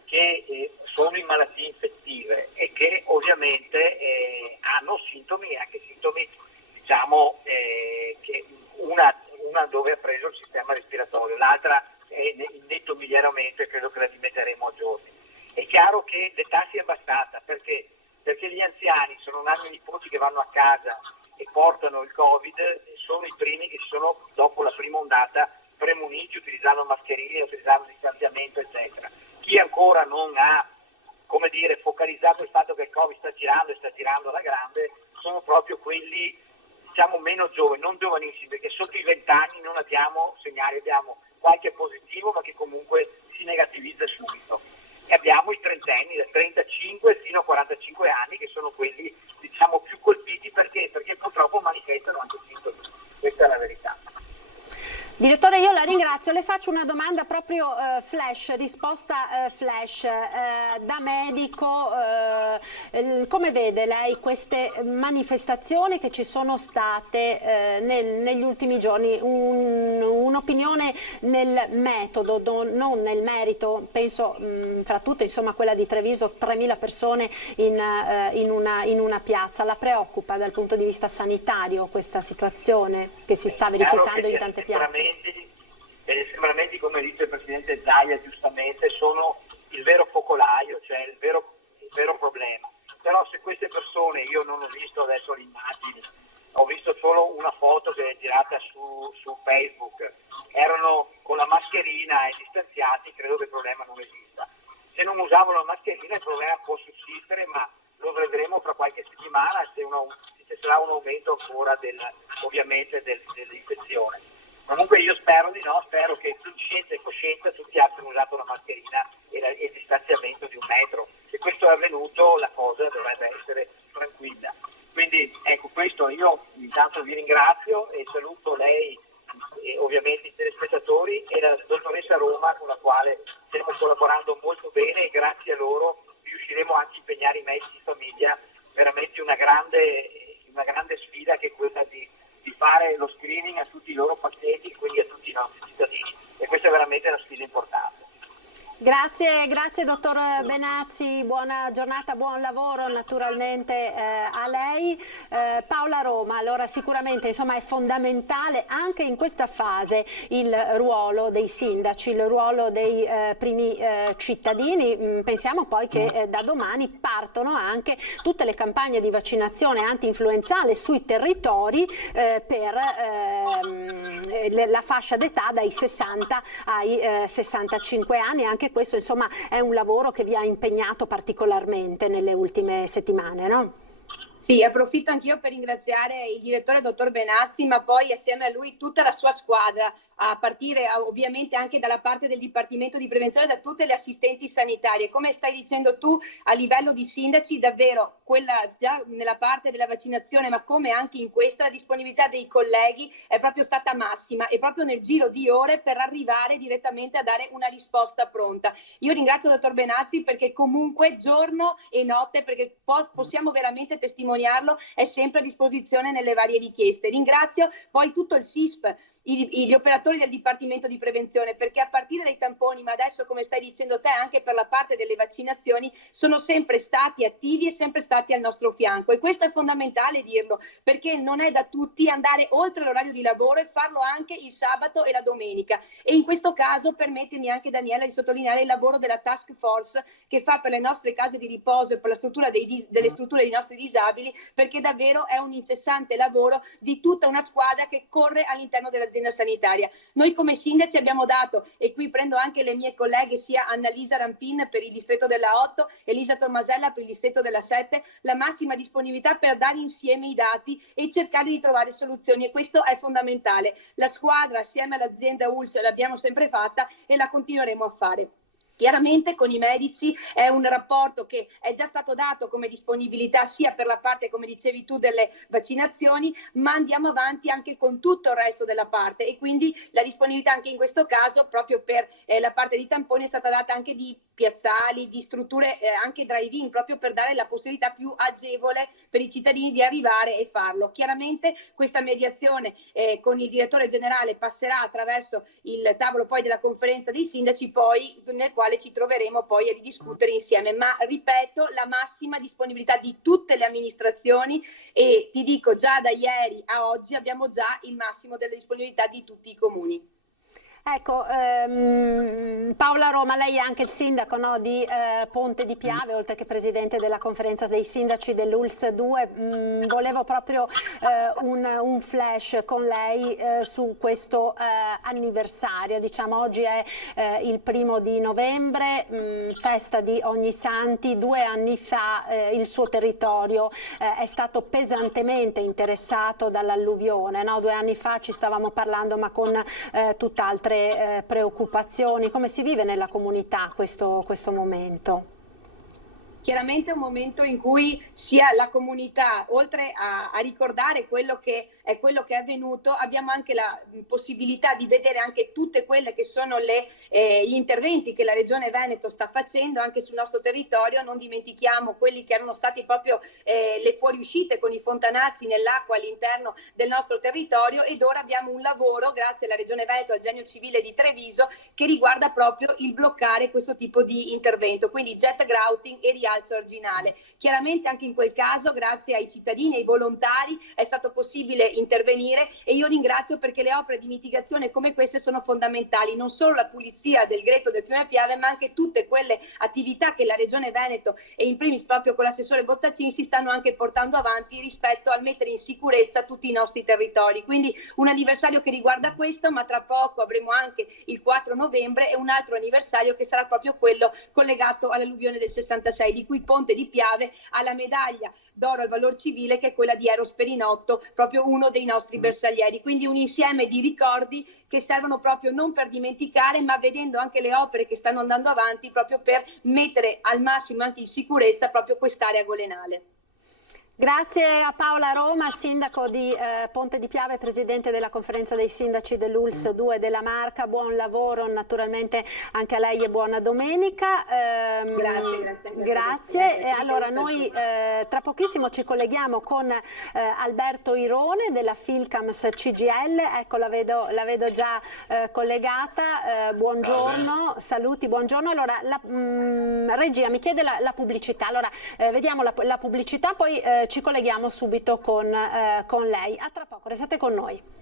che sono in malattie infettive e che ovviamente hanno sintomi, anche sintomi, diciamo, che una dove ha preso il sistema respiratorio, l'altra è in netto miglioramento e credo che la dimetteremo a giorni. È chiaro che l'età si è abbassata perché gli anziani, se non hanno i nipoti che vanno a casa e portano il Covid, sono i primi che sono, dopo la prima ondata, premuniti, utilizzando mascherine, utilizzando distanziamento, eccetera. Chi ancora non ha, come dire, focalizzato il fatto che il Covid sta girando e sta girando alla grande, sono proprio quelli, diciamo, meno giovani, non giovanissimi, perché sotto i 20 anni non abbiamo segnali, abbiamo qualche positivo ma che comunque si negativizza subito. E abbiamo i trentenni da 35 fino a 45 anni che sono quelli, diciamo, più colpiti perché purtroppo manifestano anche sintomi. Questa è la verità. Direttore, io la ringrazio, le faccio una domanda proprio flash, risposta flash. Da medico, come vede lei queste manifestazioni che ci sono state negli ultimi giorni? Un'opinione nel metodo, non nel merito, penso fra tutte, insomma, quella di Treviso, 3.000 persone in una piazza. La preoccupa dal punto di vista sanitario questa situazione che si sta verificando in tante piazze? Gli assembramenti, come dice il Presidente Zaia giustamente, sono il vero focolaio, cioè il vero problema. Però se queste persone, io non ho visto adesso le immagini, ho visto solo una foto che è girata su Facebook, erano con la mascherina e distanziati, credo che il problema non esista. Se non usavano la mascherina il problema può sussistere, ma lo vedremo fra qualche settimana se ci sarà un aumento ancora ovviamente dell'infezione. Comunque io spero di no, spero che più scienza e coscienza tutti abbiano usato la mascherina e il distanziamento di 1 metro. Se questo è avvenuto la cosa dovrebbe essere tranquilla. Quindi ecco, questo io intanto vi ringrazio e saluto lei e ovviamente i telespettatori e la dottoressa dottoressa Roma, con la quale stiamo collaborando molto bene, e grazie a loro riusciremo anche a impegnare i medici di famiglia veramente una grande sfida, che è quella di fare lo screening a tutti i loro pazienti, quindi a tutti i nostri cittadini, e questa è veramente una sfida importante. Grazie dottor Benazzi, buona giornata, buon lavoro naturalmente a lei. Paola Roma, allora sicuramente è fondamentale anche in questa fase il ruolo dei sindaci, il ruolo dei primi cittadini. Pensiamo poi che da domani partono anche tutte le campagne di vaccinazione anti-influenzale sui territori per la fascia d'età dai 60 ai 65 anni. Anche questo è un lavoro che vi ha impegnato particolarmente nelle ultime settimane, no? Sì, approfitto anch'io per ringraziare il direttore dottor Benazzi, ma poi assieme a lui tutta la sua squadra, a partire ovviamente anche dalla parte del Dipartimento di Prevenzione, da tutte le assistenti sanitarie. Come stai dicendo tu, a livello di sindaci, davvero quella già nella parte della vaccinazione, ma come anche in questa, la disponibilità dei colleghi è proprio stata massima, e proprio nel giro di ore per arrivare direttamente a dare una risposta pronta. Io ringrazio il dottor Benazzi perché comunque giorno e notte, perché possiamo veramente testimoniarlo, è sempre a disposizione nelle varie richieste. Ringrazio poi tutto il SISP, gli operatori del Dipartimento di Prevenzione, perché a partire dai tamponi, ma adesso come stai dicendo te anche per la parte delle vaccinazioni, sono sempre stati attivi e sempre stati al nostro fianco, e questo è fondamentale dirlo, perché non è da tutti andare oltre l'orario di lavoro e farlo anche il sabato e la domenica. E in questo caso permettimi anche, Daniela, di sottolineare il lavoro della task force che fa per le nostre case di riposo e per la struttura delle strutture dei nostri disabili, perché davvero è un incessante lavoro di tutta una squadra che corre all'interno dell'azienda sanitaria. Noi come sindaci abbiamo dato, e qui prendo anche le mie colleghe, sia Annalisa Rampin per il distretto della 8, Elisa Tomasella per il distretto della 7, la massima disponibilità per dare insieme i dati e cercare di trovare soluzioni, e questo è fondamentale. La squadra assieme all'azienda ULSS l'abbiamo sempre fatta e la continueremo a fare. Chiaramente con i medici è un rapporto che è già stato dato come disponibilità sia per la parte, come dicevi tu, delle vaccinazioni, ma andiamo avanti anche con tutto il resto della parte, e quindi la disponibilità anche in questo caso proprio per la parte di tamponi è stata data anche di piazzali, di strutture anche drive-in, proprio per dare la possibilità più agevole per i cittadini di arrivare e farlo. Chiaramente questa mediazione con il direttore generale passerà attraverso il tavolo poi della conferenza dei sindaci, poi nel quale ci troveremo poi a ridiscutere insieme, ma ripeto, la massima disponibilità di tutte le amministrazioni, e ti dico già da ieri a oggi abbiamo già il massimo della disponibilità di tutti i comuni. Ecco, Paola Roma, lei è anche il sindaco, no, di Ponte di Piave, oltre che presidente della conferenza dei sindaci dell'ULSS 2. Volevo proprio un flash con lei su questo anniversario. Diciamo, oggi è il 1° di novembre, festa di Ognissanti. 2 anni fa il suo territorio è stato pesantemente interessato dall'alluvione, no? 2 anni fa ci stavamo parlando, ma con tutt'altre preoccupazioni. Come si vive nella comunità questo momento? Chiaramente è un momento in cui sia la comunità, oltre a ricordare quello che è avvenuto, abbiamo anche la possibilità di vedere anche tutte quelle che sono gli interventi che la Regione Veneto sta facendo anche sul nostro territorio. Non dimentichiamo quelli che erano stati proprio le fuoriuscite con i fontanazzi nell'acqua all'interno del nostro territorio, ed ora abbiamo un lavoro, grazie alla Regione Veneto, al Genio Civile di Treviso, che riguarda proprio il bloccare questo tipo di intervento, quindi jet grouting e rialzo arginale. Chiaramente anche in quel caso, grazie ai cittadini e ai volontari, è stato possibile intervenire, e io ringrazio perché le opere di mitigazione come queste sono fondamentali, non solo la pulizia del greto del fiume Piave, ma anche tutte quelle attività che la Regione Veneto e in primis proprio con l'assessore Bottacin si stanno anche portando avanti rispetto al mettere in sicurezza tutti i nostri territori. Quindi un anniversario che riguarda questo, ma tra poco avremo anche il 4 novembre e un altro anniversario che sarà proprio quello collegato all'alluvione del 66, di cui Ponte di Piave ha la medaglia d'oro al valor civile, che è quella di Eros Perinotto, proprio uno dei nostri bersaglieri. Quindi un insieme di ricordi che servono proprio non per dimenticare, ma vedendo anche le opere che stanno andando avanti proprio per mettere al massimo anche in sicurezza proprio quest'area golenale. Grazie a Paola Roma, sindaco di Ponte di Piave, presidente della conferenza dei sindaci dell'ULSS 2 della Marca. Buon lavoro naturalmente anche a lei e buona domenica. Grazie. E allora noi tra pochissimo ci colleghiamo con Alberto Irone della Filcams CGIL. Ecco, la vedo già collegata. Buongiorno, saluti, buongiorno. Allora, regia mi chiede la pubblicità. Allora, vediamo la pubblicità, poi ci colleghiamo subito con lei. A tra poco, restate con noi.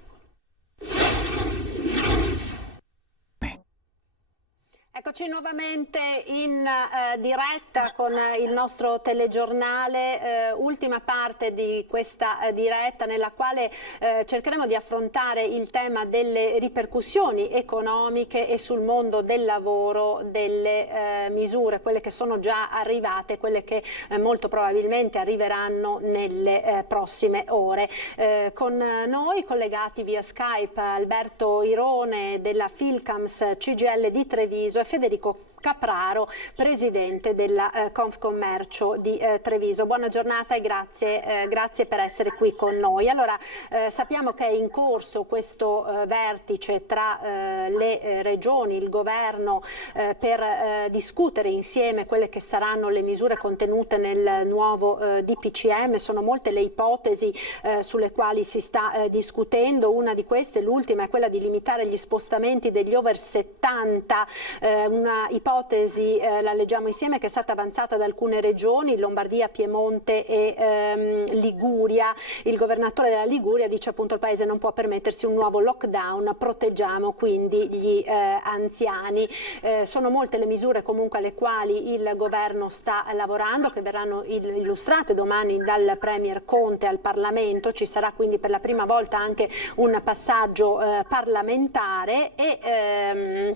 Eccoci nuovamente in diretta con il nostro telegiornale, ultima parte di questa diretta nella quale cercheremo di affrontare il tema delle ripercussioni economiche e sul mondo del lavoro delle misure, quelle che sono già arrivate, quelle che molto probabilmente arriveranno nelle prossime ore. Con noi collegati via Skype Alberto Irone della Filcams CGIL di Treviso, Federico Capraro, presidente della Confcommercio di Treviso. Buona giornata e grazie per essere qui con noi. Allora, sappiamo che è in corso questo vertice tra le regioni, il governo, per discutere insieme quelle che saranno le misure contenute nel nuovo DPCM. Sono molte le ipotesi sulle quali si sta discutendo. Una di queste, l'ultima, è quella di limitare gli spostamenti degli over 70, una ipotesi, la leggiamo insieme, che è stata avanzata da alcune regioni, Lombardia, Piemonte e Liguria. Il governatore della Liguria dice appunto il paese non può permettersi un nuovo lockdown, proteggiamo quindi gli anziani. Sono molte le misure comunque alle quali il governo sta lavorando, che verranno illustrate domani dal Premier Conte al Parlamento. Ci sarà quindi per la prima volta anche un passaggio parlamentare e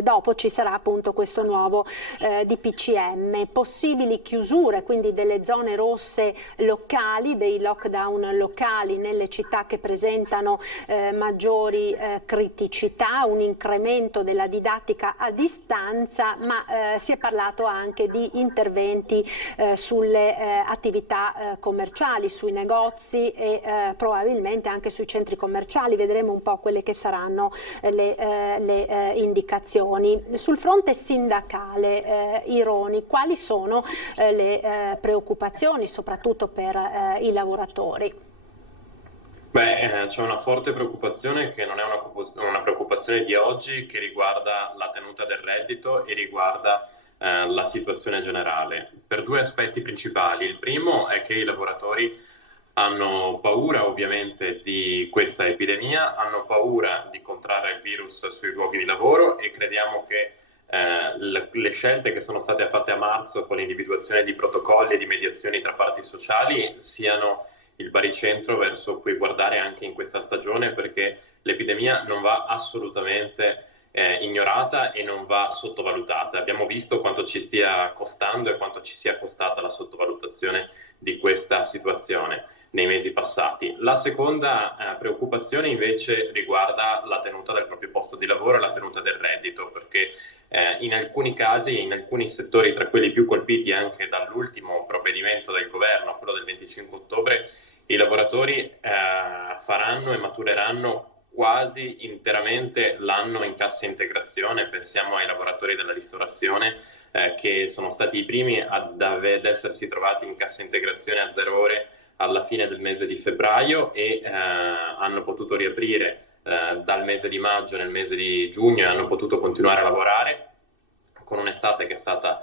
dopo ci sarà appunto questo nuovo DPCM, possibili chiusure quindi delle zone rosse locali, dei lockdown locali nelle città che presentano maggiori criticità, un incremento della didattica a distanza, ma si è parlato anche di interventi sulle attività commerciali, sui negozi e probabilmente anche sui centri commerciali. Vedremo un po' quelle che saranno le indicazioni. Sul fronte sindacale, Ironi, quali sono le preoccupazioni soprattutto per i lavoratori? C'è una forte preoccupazione che non è una preoccupazione di oggi, che riguarda la tenuta del reddito e riguarda la situazione generale, per due aspetti principali. Il primo è che i lavoratori hanno paura ovviamente di questa epidemia, hanno paura di contrarre il virus sui luoghi di lavoro e crediamo che le scelte che sono state fatte a marzo con l'individuazione di protocolli e di mediazioni tra parti sociali siano il baricentro verso cui guardare anche in questa stagione, perché l'epidemia non va assolutamente ignorata e non va sottovalutata. Abbiamo visto quanto ci stia costando e quanto ci sia costata la sottovalutazione di questa situazione nei mesi passati. La seconda preoccupazione invece riguarda la tenuta del proprio posto di lavoro e la tenuta del reddito, perché in alcuni casi, in alcuni settori, tra quelli più colpiti anche dall'ultimo provvedimento del governo, quello del 25 ottobre, i lavoratori faranno e matureranno quasi interamente l'anno in cassa integrazione. Pensiamo ai lavoratori della ristorazione che sono stati i primi ad essersi trovati in cassa integrazione a 0 ore alla fine del mese di febbraio e hanno potuto riaprire dal mese di maggio, nel mese di giugno, e hanno potuto continuare a lavorare con un'estate che è stata,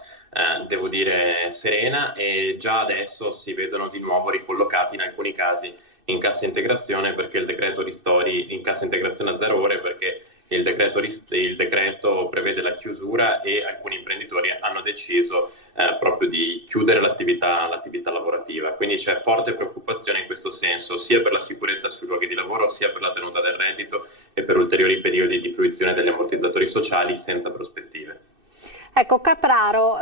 devo dire, serena, e già adesso si vedono di nuovo ricollocati in alcuni casi in cassa integrazione, perché il decreto ristori in cassa integrazione a 0 ore, perché il decreto prevede la chiusura e alcuni imprenditori hanno deciso proprio di chiudere l'attività lavorativa. Quindi c'è forte preoccupazione in questo senso, sia per la sicurezza sui luoghi di lavoro, sia per la tenuta del reddito e per ulteriori periodi di fruizione degli ammortizzatori sociali senza prospettive. Ecco Capraro,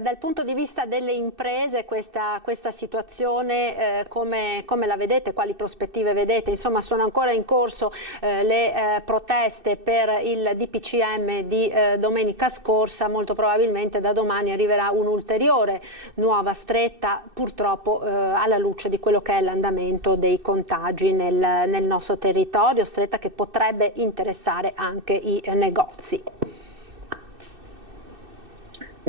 dal punto di vista delle imprese questa situazione come la vedete, quali prospettive vedete? Insomma sono ancora in corso le proteste per il DPCM di domenica scorsa, molto probabilmente da domani arriverà un'ulteriore nuova stretta, purtroppo alla luce di quello che è l'andamento dei contagi nel nostro territorio, stretta che potrebbe interessare anche i negozi.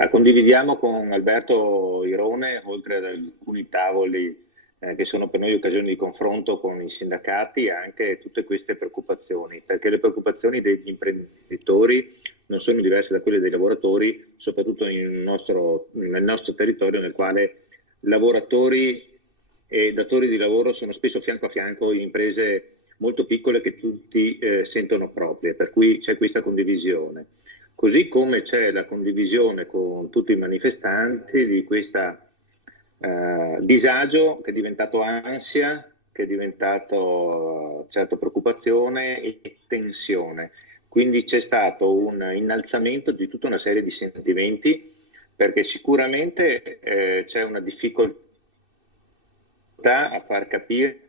Condividiamo con Alberto Irone, oltre ad alcuni tavoli che sono per noi occasioni di confronto con i sindacati, anche tutte queste preoccupazioni, perché le preoccupazioni degli imprenditori non sono diverse da quelle dei lavoratori, soprattutto nel nostro territorio, nel quale lavoratori e datori di lavoro sono spesso fianco a fianco in imprese molto piccole che tutti sentono proprie, per cui c'è questa condivisione. Così come c'è la condivisione con tutti i manifestanti di questo disagio che è diventato ansia, che è diventato certo preoccupazione e tensione. Quindi c'è stato un innalzamento di tutta una serie di sentimenti, perché sicuramente c'è una difficoltà a far capire,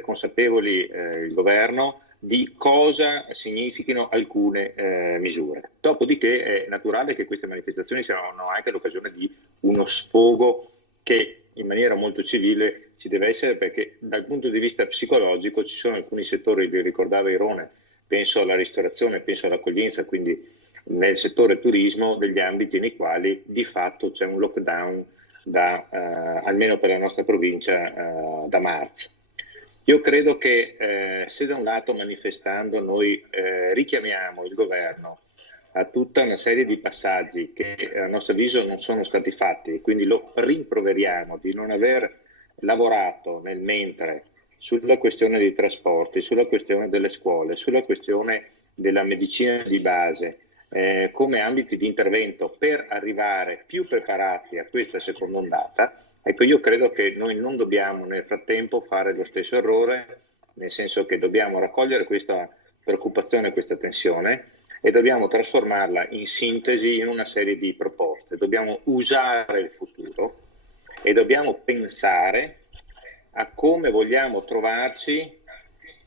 consapevoli il governo, di cosa significhino alcune misure. Dopodiché è naturale che queste manifestazioni siano anche l'occasione di uno sfogo che in maniera molto civile ci deve essere, perché dal punto di vista psicologico ci sono alcuni settori, li ricordava Irone, penso alla ristorazione, penso all'accoglienza, quindi nel settore turismo, degli ambiti nei quali di fatto c'è un lockdown almeno per la nostra provincia da marzo. Io credo che se da un lato manifestando noi richiamiamo il governo a tutta una serie di passaggi che a nostro avviso non sono stati fatti e quindi lo rimproveriamo di non aver lavorato nel mentre sulla questione dei trasporti, sulla questione delle scuole, sulla questione della medicina di base come ambiti di intervento per arrivare più preparati a questa seconda ondata. Ecco, io credo che noi non dobbiamo nel frattempo fare lo stesso errore, nel senso che dobbiamo raccogliere questa preoccupazione, questa tensione e dobbiamo trasformarla in sintesi in una serie di proposte. Dobbiamo usare il futuro e dobbiamo pensare a come vogliamo trovarci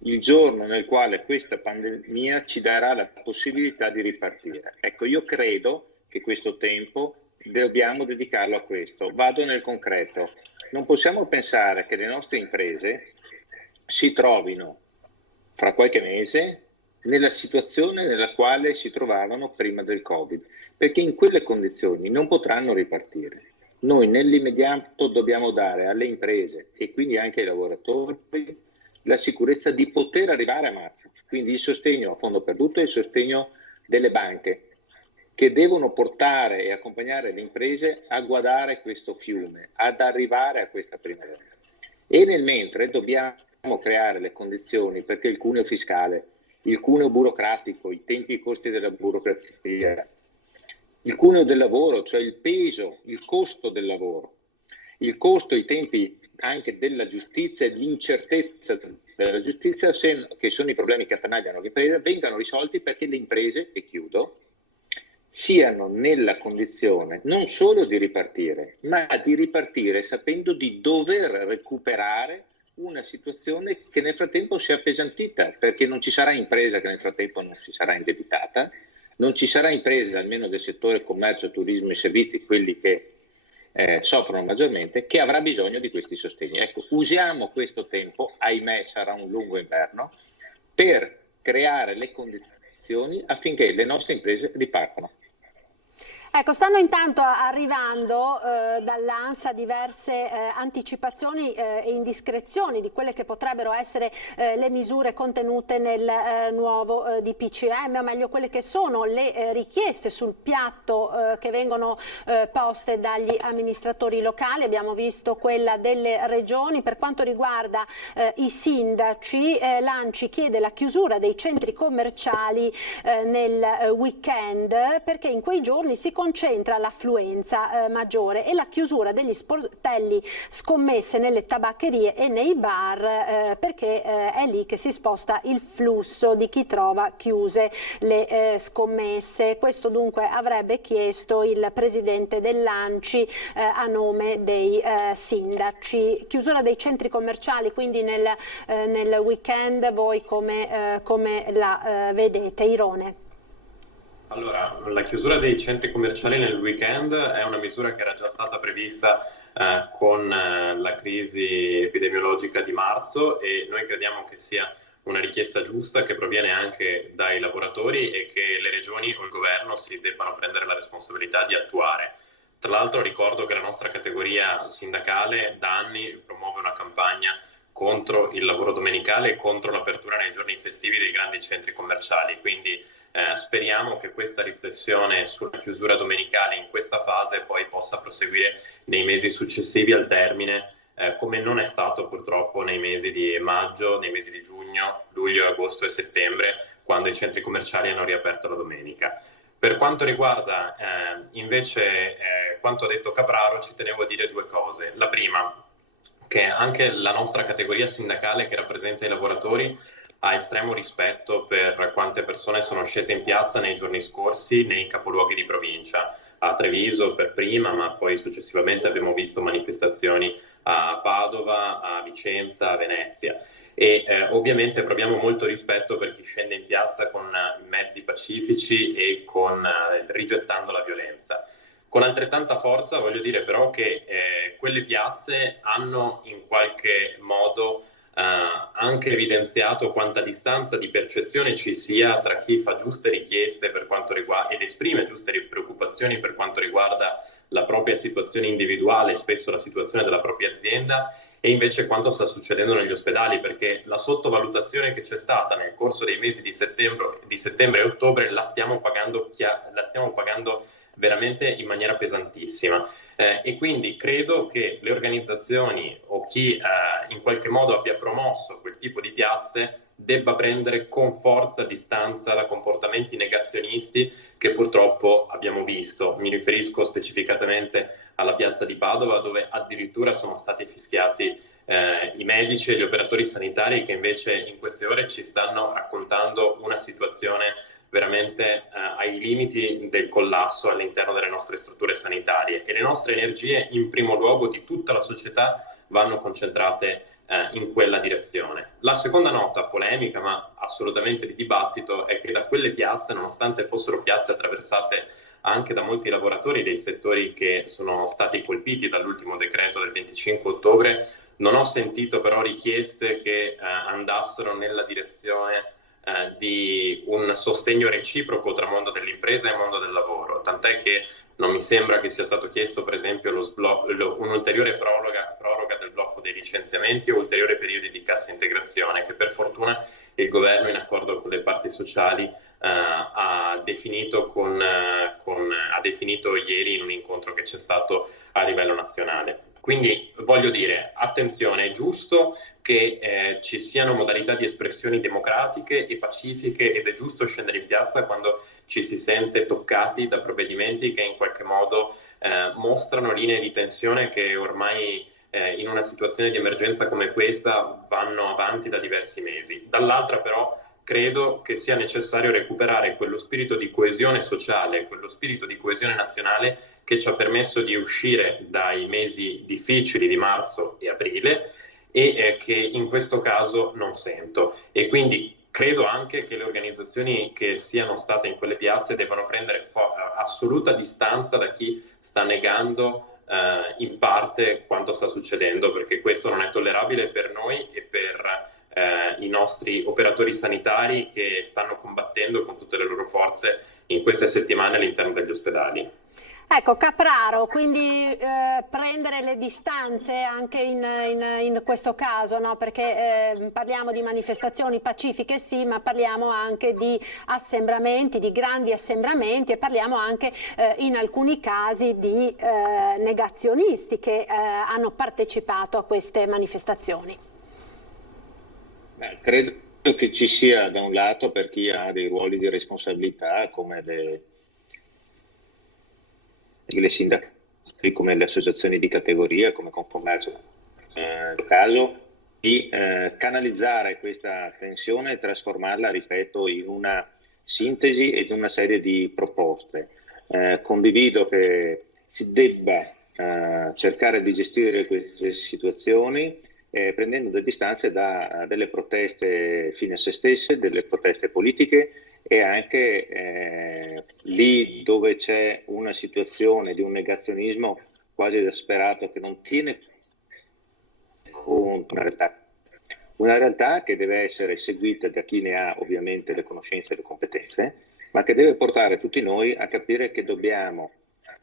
il giorno nel quale questa pandemia ci darà la possibilità di ripartire. Ecco, io credo che questo tempo dobbiamo dedicarlo a questo. Vado nel concreto. Non possiamo pensare che le nostre imprese si trovino fra qualche mese nella situazione nella quale si trovavano prima del Covid, perché in quelle condizioni non potranno ripartire. Noi nell'immediato dobbiamo dare alle imprese e quindi anche ai lavoratori la sicurezza di poter arrivare a marzo, quindi il sostegno a fondo perduto e il sostegno delle banche, che devono portare e accompagnare le imprese a guardare questo fiume, ad arrivare a questa primavera. E nel mentre dobbiamo creare le condizioni perché il cuneo fiscale, il cuneo burocratico, i tempi e i costi della burocrazia, il cuneo del lavoro, cioè il peso, il costo del lavoro, il costo, i tempi anche della giustizia e l'incertezza della giustizia, che sono i problemi che attanagliano le imprese, vengano risolti perché le imprese, e chiudo, siano nella condizione non solo di ripartire, ma di ripartire sapendo di dover recuperare una situazione che nel frattempo si è appesantita, perché non ci sarà impresa che nel frattempo non si sarà indebitata, non ci sarà impresa, almeno del settore commercio, turismo e servizi, quelli che soffrono maggiormente, che avrà bisogno di questi sostegni. Ecco, usiamo questo tempo, ahimè sarà un lungo inverno, per creare le condizioni affinché le nostre imprese ripartano. Ecco, stanno intanto arrivando dall'ANSA diverse anticipazioni e indiscrezioni di quelle che potrebbero essere le misure contenute nel nuovo DPCM, o meglio quelle che sono le richieste sul piatto che vengono poste dagli amministratori locali. Abbiamo visto quella delle regioni. Per quanto riguarda i sindaci, l'ANCI chiede la chiusura dei centri commerciali nel weekend, perché in quei giorni si concentra l'affluenza maggiore e la chiusura degli sportelli scommesse nelle tabaccherie e nei bar, perché è lì che si sposta il flusso di chi trova chiuse le scommesse. Questo dunque avrebbe chiesto il presidente dell'ANCI a nome dei sindaci. Chiusura dei centri commerciali, quindi nel weekend voi come la vedete, Irone? Allora, la chiusura dei centri commerciali nel weekend è una misura che era già stata prevista con la crisi epidemiologica di marzo, e noi crediamo che sia una richiesta giusta che proviene anche dai lavoratori e che le regioni o il governo si debbano prendere la responsabilità di attuare. Tra l'altro ricordo che la nostra categoria sindacale da anni promuove una campagna contro il lavoro domenicale e contro l'apertura nei giorni festivi dei grandi centri commerciali, quindi speriamo che questa riflessione sulla chiusura domenicale in questa fase poi possa proseguire nei mesi successivi al termine, come non è stato purtroppo nei mesi di maggio, nei mesi di giugno, luglio, agosto e settembre, quando i centri commerciali hanno riaperto la domenica. Per quanto riguarda invece quanto ha detto Capraro, ci tenevo a dire due cose. La prima, che anche la nostra categoria sindacale che rappresenta i lavoratori ha estremo rispetto per quante persone sono scese in piazza nei giorni scorsi nei capoluoghi di provincia, a Treviso per prima, ma poi successivamente abbiamo visto manifestazioni a Padova, a Vicenza, a Venezia. E ovviamente proviamo molto rispetto per chi scende in piazza con mezzi pacifici e rigettando la violenza. Con altrettanta forza voglio dire però che quelle piazze hanno in qualche modo anche evidenziato quanta distanza di percezione ci sia tra chi fa giuste richieste per quanto riguarda ed esprime giuste preoccupazioni per quanto riguarda la propria situazione individuale, spesso la situazione della propria azienda, e invece quanto sta succedendo negli ospedali, perché la sottovalutazione che c'è stata nel corso dei mesi di settembre e ottobre la stiamo pagando veramente in maniera pesantissima, e quindi credo che le organizzazioni o chi in qualche modo abbia promosso quel tipo di piazze debba prendere con forza distanza da comportamenti negazionisti che purtroppo abbiamo visto. Mi riferisco specificatamente alla piazza di Padova, dove addirittura sono stati fischiati i medici e gli operatori sanitari, che invece in queste ore ci stanno raccontando una situazione veramente ai limiti del collasso all'interno delle nostre strutture sanitarie, e le nostre energie in primo luogo di tutta la società vanno concentrate in quella direzione. La seconda nota polemica, ma assolutamente di dibattito, è che da quelle piazze, nonostante fossero piazze attraversate anche da molti lavoratori dei settori che sono stati colpiti dall'ultimo decreto del 25 ottobre, non ho sentito però richieste che andassero nella direzione di un sostegno reciproco tra mondo dell'impresa e mondo del lavoro, tant'è che non mi sembra che sia stato chiesto per esempio un'ulteriore proroga del blocco dei licenziamenti o ulteriori periodi di cassa integrazione, che per fortuna il governo, in accordo con le parti sociali, ha definito ieri in un incontro che c'è stato a livello nazionale. Quindi voglio dire, attenzione, è giusto che ci siano modalità di espressioni democratiche e pacifiche, ed è giusto scendere in piazza quando ci si sente toccati da provvedimenti che in qualche modo mostrano linee di tensione che ormai in una situazione di emergenza come questa vanno avanti da diversi mesi. Dall'altra però credo che sia necessario recuperare quello spirito di coesione sociale, quello spirito di coesione nazionale che ci ha permesso di uscire dai mesi difficili di marzo e aprile, e che in questo caso non sento. E quindi credo anche che le organizzazioni che siano state in quelle piazze debbano prendere assoluta distanza da chi sta negando in parte quanto sta succedendo, perché questo non è tollerabile per noi e per i nostri operatori sanitari che stanno combattendo con tutte le loro forze in queste settimane all'interno degli ospedali. Ecco, Capraro, quindi prendere le distanze anche in questo caso, no? Perché parliamo di manifestazioni pacifiche sì, ma parliamo anche di assembramenti, di grandi assembramenti, e parliamo anche in alcuni casi di negazionisti che hanno partecipato a queste manifestazioni. Credo che ci sia da un lato, per chi ha dei ruoli di responsabilità come le sindacati come le associazioni di categoria, come Confcommercio, nel caso, di canalizzare questa tensione e trasformarla, ripeto, in una sintesi ed una serie di proposte. Condivido che si debba cercare di gestire queste situazioni prendendo le distanze da delle proteste fine a se stesse, delle proteste politiche, e anche lì dove c'è una situazione di un negazionismo quasi esasperato che non tiene conto una realtà che deve essere seguita da chi ne ha ovviamente le conoscenze e le competenze, ma che deve portare tutti noi a capire che dobbiamo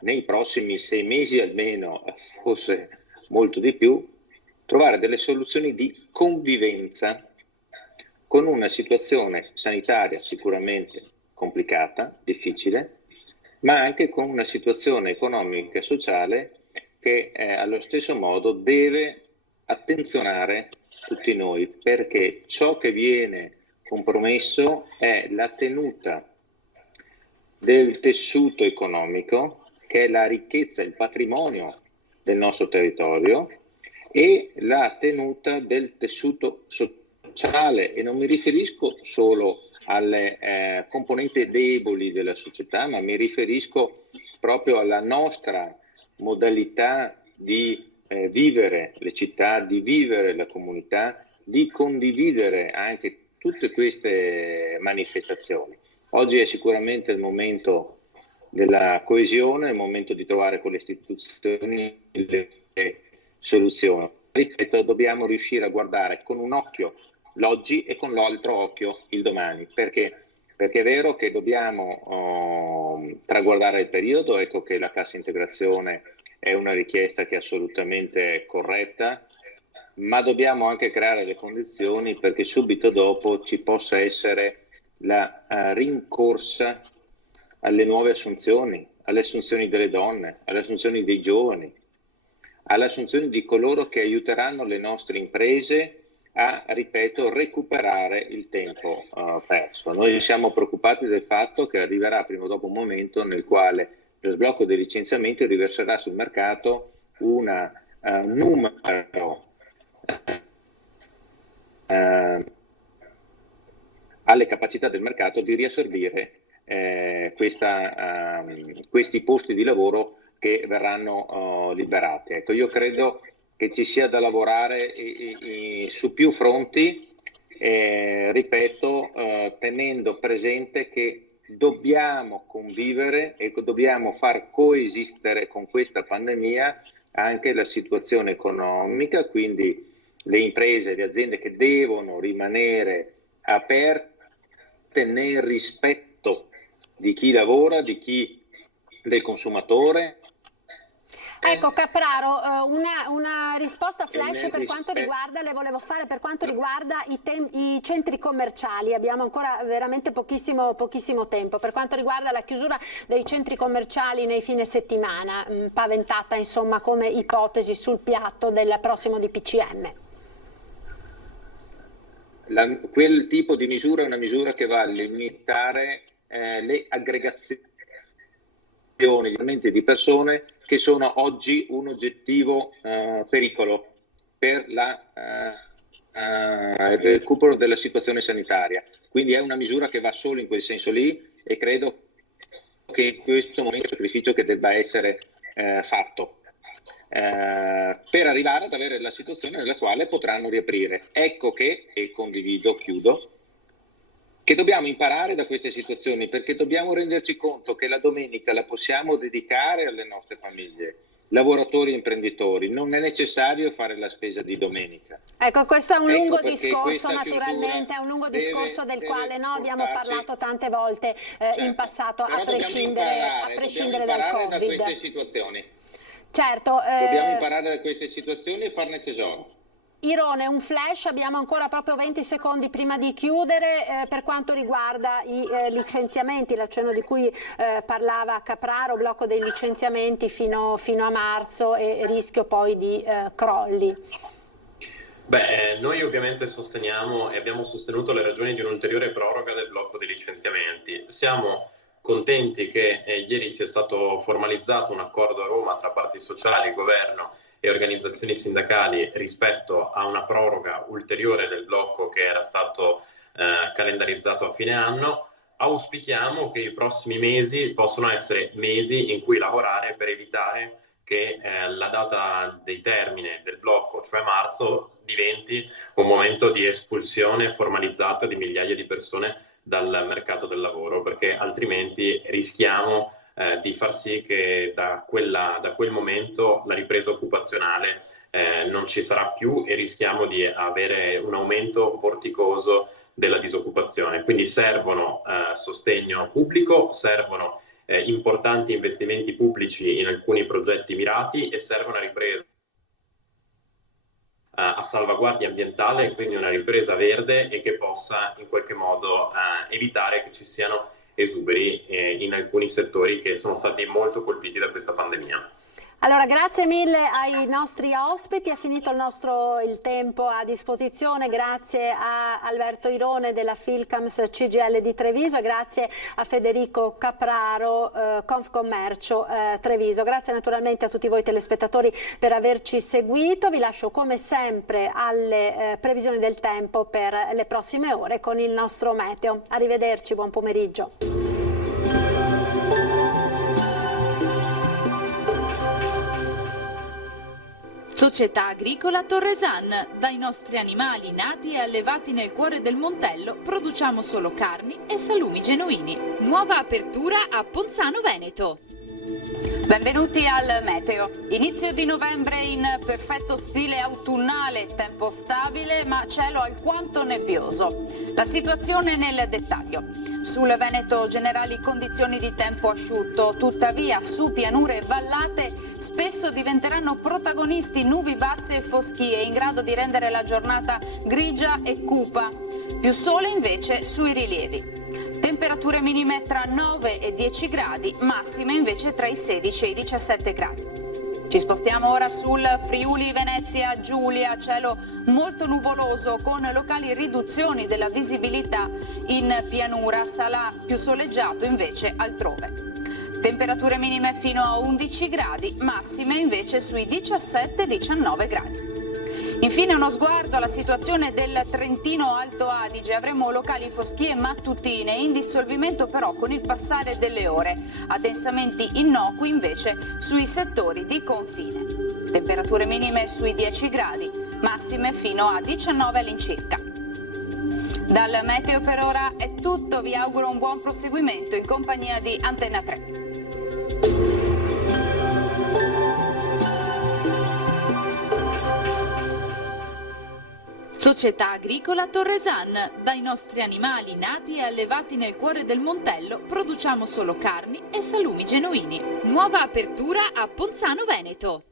nei prossimi 6 mesi almeno, forse molto di più, trovare delle soluzioni di convivenza con una situazione sanitaria sicuramente complicata, difficile, ma anche con una situazione economica e sociale che allo stesso modo deve attenzionare tutti noi, perché ciò che viene compromesso è la tenuta del tessuto economico, che è la ricchezza, il patrimonio del nostro territorio, e la tenuta del tessuto sociale, e non mi riferisco solo alle componenti deboli della società, ma mi riferisco proprio alla nostra modalità di vivere le città, di vivere la comunità, di condividere anche tutte queste manifestazioni. Oggi è sicuramente il momento della coesione, è il momento di trovare con le istituzioni le soluzioni. Ripeto, dobbiamo riuscire a guardare con un occhio l'oggi e con l'altro occhio il domani, perché è vero che dobbiamo traguardare il periodo, ecco che la cassa integrazione è una richiesta che è assolutamente corretta, ma dobbiamo anche creare le condizioni perché subito dopo ci possa essere la rincorsa alle nuove assunzioni, alle assunzioni delle donne, alle assunzioni dei giovani, alle assunzioni di coloro che aiuteranno le nostre imprese a, ripeto, recuperare il tempo perso. Noi siamo preoccupati del fatto che arriverà prima o dopo un momento nel quale lo sblocco dei licenziamenti riverserà sul mercato un numero alle capacità del mercato di riassorbire questi posti di lavoro che verranno liberati. Ecco, io credo che ci sia da lavorare su più fronti, ripeto, tenendo presente che dobbiamo convivere e dobbiamo far coesistere con questa pandemia anche la situazione economica, quindi le imprese, le aziende che devono rimanere aperte nel rispetto di chi lavora, del consumatore. Ecco Capraro, una risposta flash per quanto riguarda, le volevo fare per quanto riguarda i centri commerciali. Abbiamo ancora veramente pochissimo tempo. Per quanto riguarda la chiusura dei centri commerciali nei fine settimana, paventata insomma come ipotesi sul piatto del prossimo DPCM. Quel tipo di misura è una misura che va a limitare le aggregazioni di persone che sono oggi un oggettivo pericolo per il recupero della situazione sanitaria. Quindi è una misura che va solo in quel senso lì, e credo che in questo momento è un sacrificio che debba essere fatto per arrivare ad avere la situazione nella quale potranno riaprire. Ecco che, e condivido, chiudo, che dobbiamo imparare da queste situazioni, perché dobbiamo renderci conto che la domenica la possiamo dedicare alle nostre famiglie, lavoratori e imprenditori. Non è necessario fare la spesa di domenica. Ecco, questo è un lungo discorso, naturalmente, è un lungo discorso del quale abbiamo parlato tante volte in passato, a prescindere dal Covid. Da queste situazioni. Certo. Dobbiamo imparare da queste situazioni e farne tesoro. Irone, un flash, abbiamo ancora proprio 20 secondi prima di chiudere, per quanto riguarda i licenziamenti, l'accenno di cui parlava Capraro, blocco dei licenziamenti fino a marzo e rischio poi di crolli. Noi ovviamente sosteniamo e abbiamo sostenuto le ragioni di un'ulteriore proroga del blocco dei licenziamenti. Siamo contenti che ieri sia stato formalizzato un accordo a Roma tra parti sociali, governo e organizzazioni sindacali rispetto a una proroga ulteriore del blocco che era stato calendarizzato a fine anno. Auspichiamo che i prossimi mesi possano essere mesi in cui lavorare per evitare che la data dei termine del blocco, cioè marzo, diventi un momento di espulsione formalizzata di migliaia di persone dal mercato del lavoro, perché altrimenti rischiamo di far sì che da quel momento la ripresa occupazionale non ci sarà più e rischiamo di avere un aumento vorticoso della disoccupazione. Quindi servono sostegno pubblico, servono importanti investimenti pubblici in alcuni progetti mirati e serve una ripresa a salvaguardia ambientale, quindi una ripresa verde e che possa in qualche modo evitare che ci siano esuberi in alcuni settori che sono stati molto colpiti da questa pandemia. Allora, grazie mille ai nostri ospiti, è finito il tempo a disposizione, grazie a Alberto Irone della Filcams CGIL di Treviso e grazie a Federico Capraro, Confcommercio Treviso. Grazie naturalmente a tutti voi telespettatori per averci seguito, vi lascio come sempre alle previsioni del tempo per le prossime ore con il nostro meteo. Arrivederci, buon pomeriggio. Società Agricola Torresan. Dai nostri animali nati e allevati nel cuore del Montello produciamo solo carni e salumi genuini. Nuova apertura a Ponzano Veneto. Benvenuti al meteo. Inizio di novembre in perfetto stile autunnale, tempo stabile ma cielo alquanto nebbioso. La situazione nel dettaglio. Sul Veneto generali condizioni di tempo asciutto, tuttavia su pianure e vallate spesso diventeranno protagonisti nubi basse e foschie in grado di rendere la giornata grigia e cupa. Più sole invece sui rilievi. Temperature minime tra 9 e 10 gradi, massime invece tra i 16 e i 17 gradi. Ci spostiamo ora sul Friuli Venezia Giulia, cielo molto nuvoloso con locali riduzioni della visibilità in pianura, sarà più soleggiato invece altrove. Temperature minime fino a 11 gradi, massime invece sui 17-19 gradi. Infine uno sguardo alla situazione del Trentino Alto Adige, avremo locali foschie mattutine, in dissolvimento però con il passare delle ore, addensamenti innocui invece sui settori di confine. Temperature minime sui 10 gradi, massime fino a 19 all'incirca. Dal meteo per ora è tutto, vi auguro un buon proseguimento in compagnia di Antenna 3. Società Agricola Torresan. Dai nostri animali nati e allevati nel cuore del Montello produciamo solo carni e salumi genuini. Nuova apertura a Ponzano Veneto.